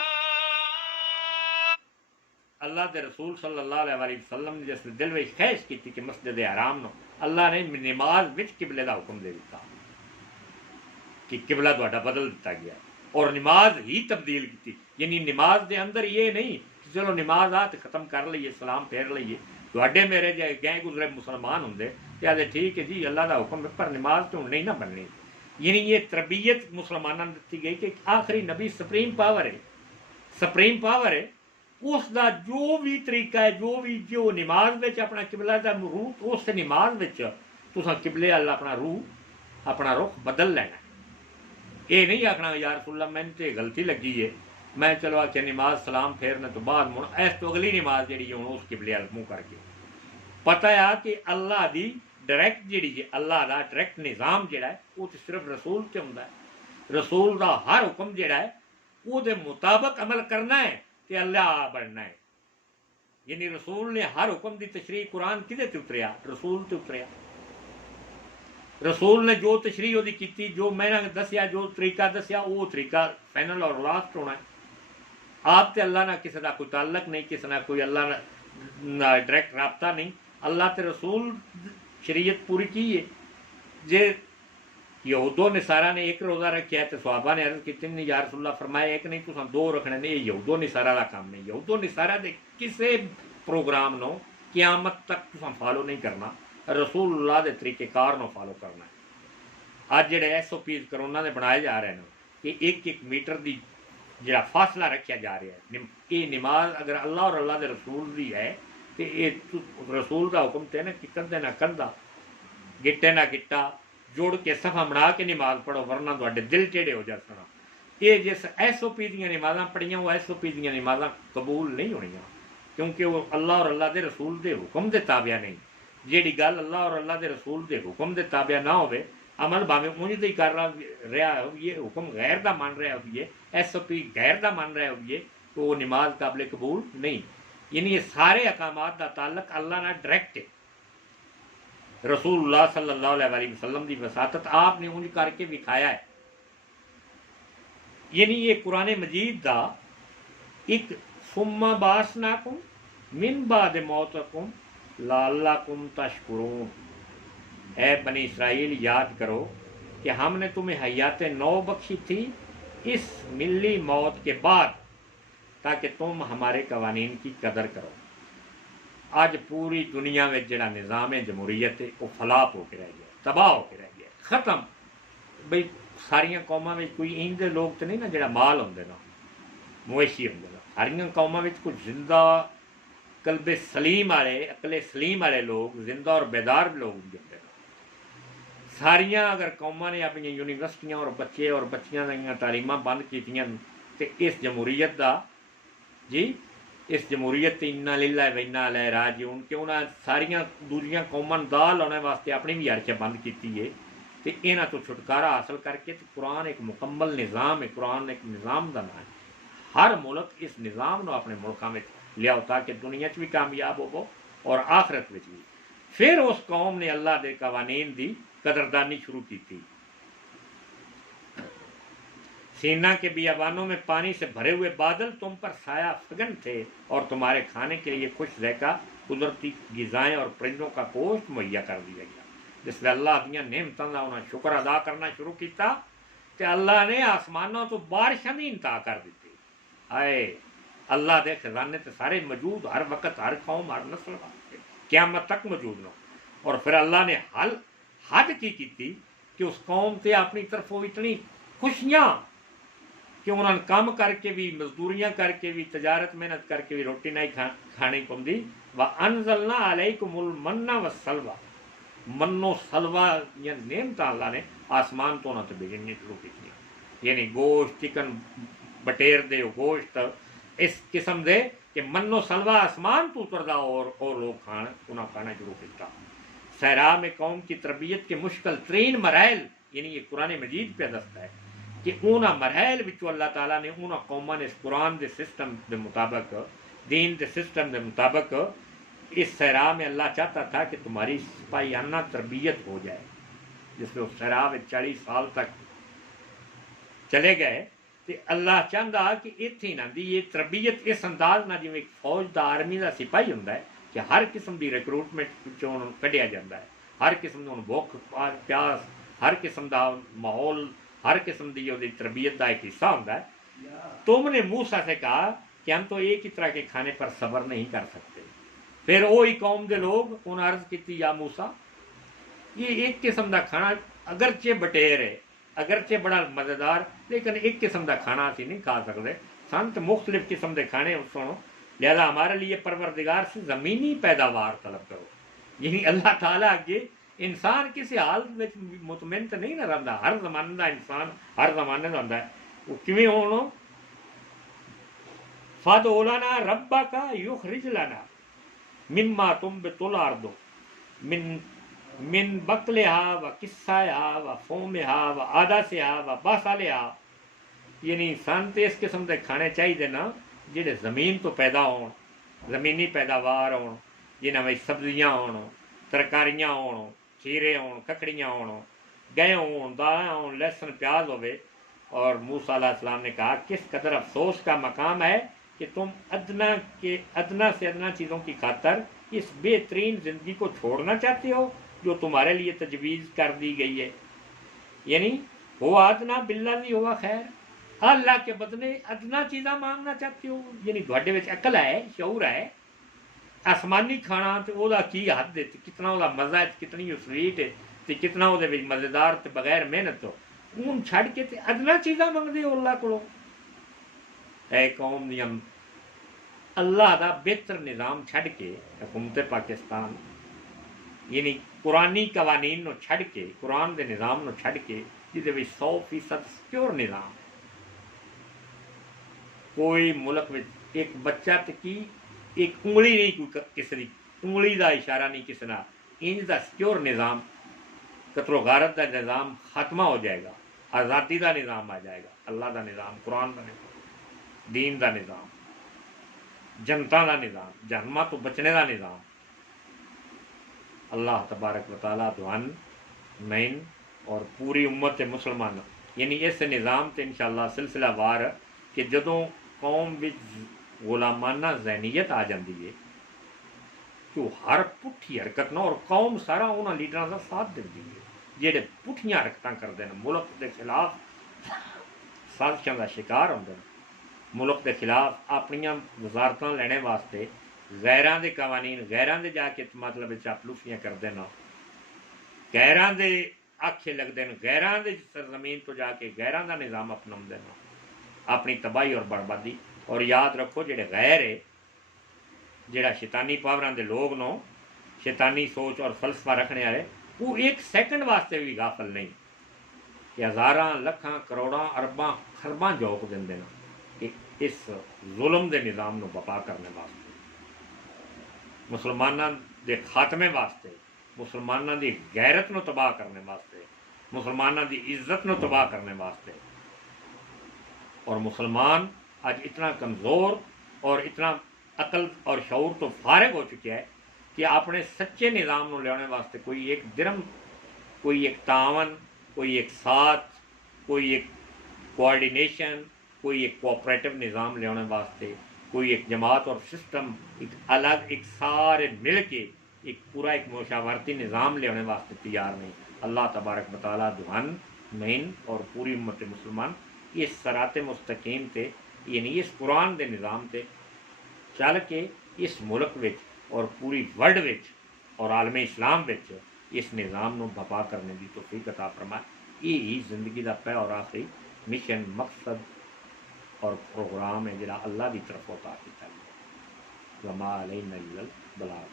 अल्लाह के रसूल सल्लल्लाहु अलैहि वसल्लम ने जिस दिल में ख्वाहिश की कि मस्जिद हराम नो अल्लाह ने नमाज विच किबले का हुक्म दे दिता कि किबला तुहाडा बदल दिता गया और नमाज ही तब्दील की। यानी नमाज के अंदर ये नहीं कि चलो नमाज आ तो खत्म कर लीए, सलाम फेर लीए, तुहाडे मेरे जे गए गुजरे मुसलमान होंदे ते आदे ठीक है जी अल्लाह का हुक्म है पर नमाज तो नहीं ना बननी। यानी ये तरबियत मुसलमानों ने दी गई कि आखिरी नबी सुप्रीम पावर है, सुप्रीम पावर है, उसका जो भी तरीका है, जो नमाज में अपना किबला का रूह उस नमाज में तुसा किबले अल्लाह अपना रूह अपना रुख बदल लेना। ये नहीं आखना यार रसूलल्लाह मैंने तो गलती लगी है, मैं चलो आखिया नमाज सलाम फेरने तो बाद मुड़ इस तो अगली नमाज जी हूँ उस किबले अल मुँह करके पता आ कि अल्लाह की डायरैक्ट जी अल्लाह का डायरैक्ट निज़ाम जोड़ा है वो तो सिर्फ रसूल से होंदा है। रसूल का हर हुक्म जोड़ा है वो मुताबिक अमल करना है कि अल्लाह बनना है। यानी रसूल ने हर हुक्म की तशरीह कुरान किदे ते उतरिया? रसूल ते उतरिया। रसूल ने जो तशरीह वो की, जो मैंने दसिया, जो तरीका दसिया वो तरीका फाइनल और लास्ट होना है। आप तो अल्लाह ना किसी का कोई ताल्लक नहीं, किसी ना कोई अल्लाह ना डायरैक्ट रबता नहीं, अल्लाह ते रसूल शरीयत पूरी की है। जे यहूदो निसारा ने एक रोज़ा रखा है तो सहाबा ने अर्ज की नहीं यार रसूलल्लाह फरमाया एक नहीं तुम दो रखने ने, यहूदो निसारा का काम नहीं। यहूदो निसारा के किसी प्रोग्राम नो क़यामत तक तुम फॉलो नहीं करना, रसूलुल्लाह के तरीक़ेकार नो फॉलो करना है। अज जो SOPs करोना के बनाए जा रहे हैं कि एक एक मीटर की जो फासला रखा जा रहा है, ये नमाज अगर अल्लाह और अल्लाह के रसूल की है तो ये रसूल का हुक्म तो है ना कि कंधे ना कंधा गिट्टे ना गिट्टा जोड़ के सफा बना के नमाज पढ़ो वरना तुहाडे दिल टेढ़े हो जाना। ये जिस SOP दी नमाज़ां पढ़ियां वो SOP दी नमाज़ां कबूल नहीं होनियां क्योंकि वो अल्लाह और अल्लाह के रसूल के हुक्म के ताबिया नहीं। जी गल अल्लाह और अल्लाह के रसूल के हुक्म के ताबिया ना हो अमल भावें उंज ही कर रहा होइए, हुक्म गैर का मान रहा होइए, SOP गैर का मान रहा होइए तो वो नमाज काबिल कबूल नहीं। यानी ये सारे अकामात का ताल्लुक अल्लाह ना डायरैक्ट है। रसूलुल्लाह सल्लल्लाहु अलैहि वसल्लम की वसातत आपने उंज करके विखाया है। यानी ये कुरान मजीद का एक सुम्मा बासनाकुम मिन बाद मौतकुम लाल्लाकुम तशकुरून। ऐ बनी इसराइल याद करो कि हमने तुम्हें हयात नौ बख्शी थी इस मिली मौत के बाद ताकि तुम हमारे कवानीन की कदर करो। अज पूरी दुनिया में जड़ा निज़ाम जमहूरीयत है वो फलाप होकर रह गया, तबाह होकर रह गया, ख़त्म। बई सारिया कौमां में कोई इंज लोग तो नहीं ना जड़ा माल होंगे ना मवेशी होंगे ना, सारिया कौमां में कुछ जिंदा कल्बे सलीम वाले अकले सलीम वाले लोग जिंदा और बेदार लोग होंगे ना। सारिया अगर कौमां ने अपन यूनिवर्सिटियां और बच्चे और बच्चियां दी तालीमां बंद कीतियां ते इस जमहूरीयत का जी इस जमहूरीयत इन्ना लिल्ला व इन्ना लै राजिऊन कि उन्हें सारिया दूजिया कौमां दा लाने वास्ते अपनी भी हरशा बंद की है। तो इन्हों तो छुटकारा हासिल करके तो कुरान एक मुकम्मल निज़ाम है, कुरान एक निज़ाम का नाम है। हर मुल्क इस निज़ाम को अपने मुल्कों में लियाओ ताकि दुनिया भी कामयाब हो और आखिरत में भी। फिर उस कौम ने अल्लाह के कवानीन की कदरदानी शुरू की थी। सीना के बियाबानों में पानी से भरे हुए बादल तुम पर साया फगन थे और तुम्हारे खाने के लिए खुश रहकर कुदरती गिज़ाएं और परिंदों का गोश्त मुहैया कर दिया गया। जिसले अल्लाह दियां नेमतां दा उन्हें शुक्र अदा करना शुरू किया तो अल्लाह ने आसमानों तो बारिशां भी इंतहा कर दी। हाय अल्लाह के खजाने तो सारे मौजूद, हर वक्त, हर कौम, हर नस्ल क़यामत तक मौजूद न। और फिर अल्लाह ने हद की कि उस कौम से अपनी तरफों इतनी खुशियाँ कि उन्होंने काम करके भी, मजदूरियाँ करके भी, तजारत मेहनत करके भी रोटी नहीं खानी पौंदी। व अनज़लना अलैकुमुल मन्ना व सलवा, मन्नो सलवा या नेमत अल्लाह ने आसमान तो उन्होंने भेजनी शुरू की, यानी गोश्त, चिकन, बटेर दे गोश्त इस किस्म दे कि मन्नो सलवा आसमान तो उतरदा और लोग खाना शुरू किया। सहरा में कौम की तरबियत के मुश्किल तरीन मरहल, यानी ये कुरान मजीद पे दसता है कि उन्होंने मरहल विचों अल्लाह ताला ने उन्होंने कौमां ने इस कुरान के सिस्टम के मुताबिक, दीन के सिस्टम के मुताबिक, इस सहरा में अल्लाह चाहता था कि तुम्हारी सिपाहियाना तरबियत हो जाए। जिसमें उस सहरा में 40 साल तक चले गए तो अल्लाह चाहता कि इत्थे ना दी ये तरबियत इस अंदाज ना जिवें एक फौज का, आर्मी का सिपाही होंदा है कि हर किस्म की रिक्रूटमेंट चों कढ़िया जाता है, हर किस्म की भुख प्यास, हर किस्म का माहौल, हर किस्म की उसकी तरबियत का एक हिस्सा होता है। तुमने मूसा से कहा कि हम तो एक ही तरह के खाने पर सब्र नहीं कर सकते। फिर वही कौम के लोग उन्हें अर्ज की, या मूसा ये एक किस्म का खाना अगरचे बटेर है, अगरचे बड़ा मज़ेदार, लेकिन एक किस्म का खाना असी नहीं खा सकते, सन तो मुख्तलिफ किस्म के खाने सुनो, लिहाजा हमारे लिए परवरदिगार से ज़मीनी पैदावार तलब करो। यानी अल्लाह ताला अगे इंसान किसी हालत में मुतमिन तो नहीं ना रहा, हर जमाने का इंसान हर जमाने का होंदा है। वो किवें होना, फद ओलाना रब्बा का युखरिज लाना मिम्मा तुम बेतुल अर्दो मिन बकलेहा व किस्साहा व फोमेहा व आदासेहा व बासालेहा। यानी सन तो इस किस्म के खाने चाहिए ना जिहड़े जमीन तो पैदा होण, जमीनी पैदावार होण, जिन्हां में सब्जियां होण, तरकारियां होण, खीरे होण, ककड़ियां होण, गेहूं होण, दालां होण, लहसुन प्याज होवे। और मूसा अलैहिस्सलाम ने कहा किस कदर अफसोस का मकाम है कि तुम अदना से अदना चीज़ों की खातर इस बेहतरीन ज़िंदगी को छोड़ना चाहते हो जो तुम्हारे लिए तजवीज़ कर दी गई है। यानी हो अदना बिल्लाजी हुआ खैर, अल्लाह के बदले अदना चीज़ा मांगना चाहते हो। यानी थोड़े विच अकल है, शऊर है। आसमानी खाना तो वह की हद है, कितना वह मज़ा है, कितनी स्वीट है, तो कितना वो मज़ेदार, तो बगैर मेहनत तो हूँ छड़ के ते अदना चीज़ा मंगते हो अल्लाह को। ऐ कौम नियम अल्लाह का बेहतर निज़ाम छड़ के हुकूमत पाकिस्तान यानी कुरानी कवानीन छड़ के, कुरान के निज़ाम छड़ के, जिसे 100% सिक्योर निज़ाम, कोई मुल्क में एक बच्चा तकी एक उंगली नहीं, कोई किसी की उंगली का इशारा नहीं किसी ना, इंज का सिक्योर निज़ाम, कतरो गारत का निज़ाम खत्मा हो जाएगा, आज़ादी का निज़ाम आ जाएगा, अल्लाह का निज़ाम, कुरान का निज़ाम, दीन का निज़ाम, जनता का निज़ाम, जहन्नम तो बचने का निज़ाम। अल्लाह तबारक व तआला दुआन मैन और पूरी उम्मत मुसलमान यानी इस निज़ाम से इंशाअल्लाह सिलसिलावार कि जदों कौम विच गुलामाना ज़हनीयत आ जाती है तो हर पुठी हरकत ना, और कौम सारा उन्होंने लीडर का साथ देती है जेडे पुठियां हरकत करते हैं, मुल्क के खिलाफ साजिशों का शिकार होंगे, मुल्क के खिलाफ अपनियां वजारतां लेने वास्ते गैरां दे कवानीन, गैरां दे जाके मतलब चापलूसियां करते हैं, गैरां दे आखे लगते हैं, गैरां दे सरजमीन तो जाके गैरां का निज़ाम अपनाते हैं, अपनी तबाही और बर्बादी। और याद रखो जेडे गैर है, जेड़ा शैतानी पावरां दे लोग नो, शैतानी सोच और फलसफा रखने वाले, वो एक सेकंड वास्ते भी गाफल नहीं कि हज़ारां लखां करोड़ां अरबां खरबां झोंक देंदे ने कि इस जुल्म के निज़ाम को बपा करने वास्ते, मुसलमानों के खात्मे वास्ते, मुसलमानों की गैरत को तबाह करने वास्ते, मुसलमानों की इज्जत को तबाह करने वास्ते। और मुसलमान आज इतना कमज़ोर और इतना अकल और शऊर तो फारिग हो चुका है कि अपने सच्चे निज़ाम को लियाने वास्ते कोई एक दिरम, कोई एक तावन, कोई एक साथ, कोई एक कोऑर्डिनेशन, कोई एक कोऑपरेटिव निज़ाम लियाने वास्ते कोई एक जमात और सिस्टम, एक अलग, एक सारे मिल के एक पूरा एक मुशावरती निज़ाम लियाने वास्ते तैयार नहीं। अल्लाह तबारक व तआला दुआन मैन और पूरी उम्मत मुसलमान इस सरात मुस्तकीम से यानी इस कुरान के निज़ाम से चल के इस मुल्क विच और पूरी वर्ल्ड विच और आलम इस्लाम विच इस निज़ाम को बपा करने की तौफीक अता फरमाए। यही जिंदगी का पहला और आखिरी मिशन मकसद और प्रोग्राम है जिहड़ा अल्लाह की तरफों अता किया गया। वमा अलैना इल्लल बलाग।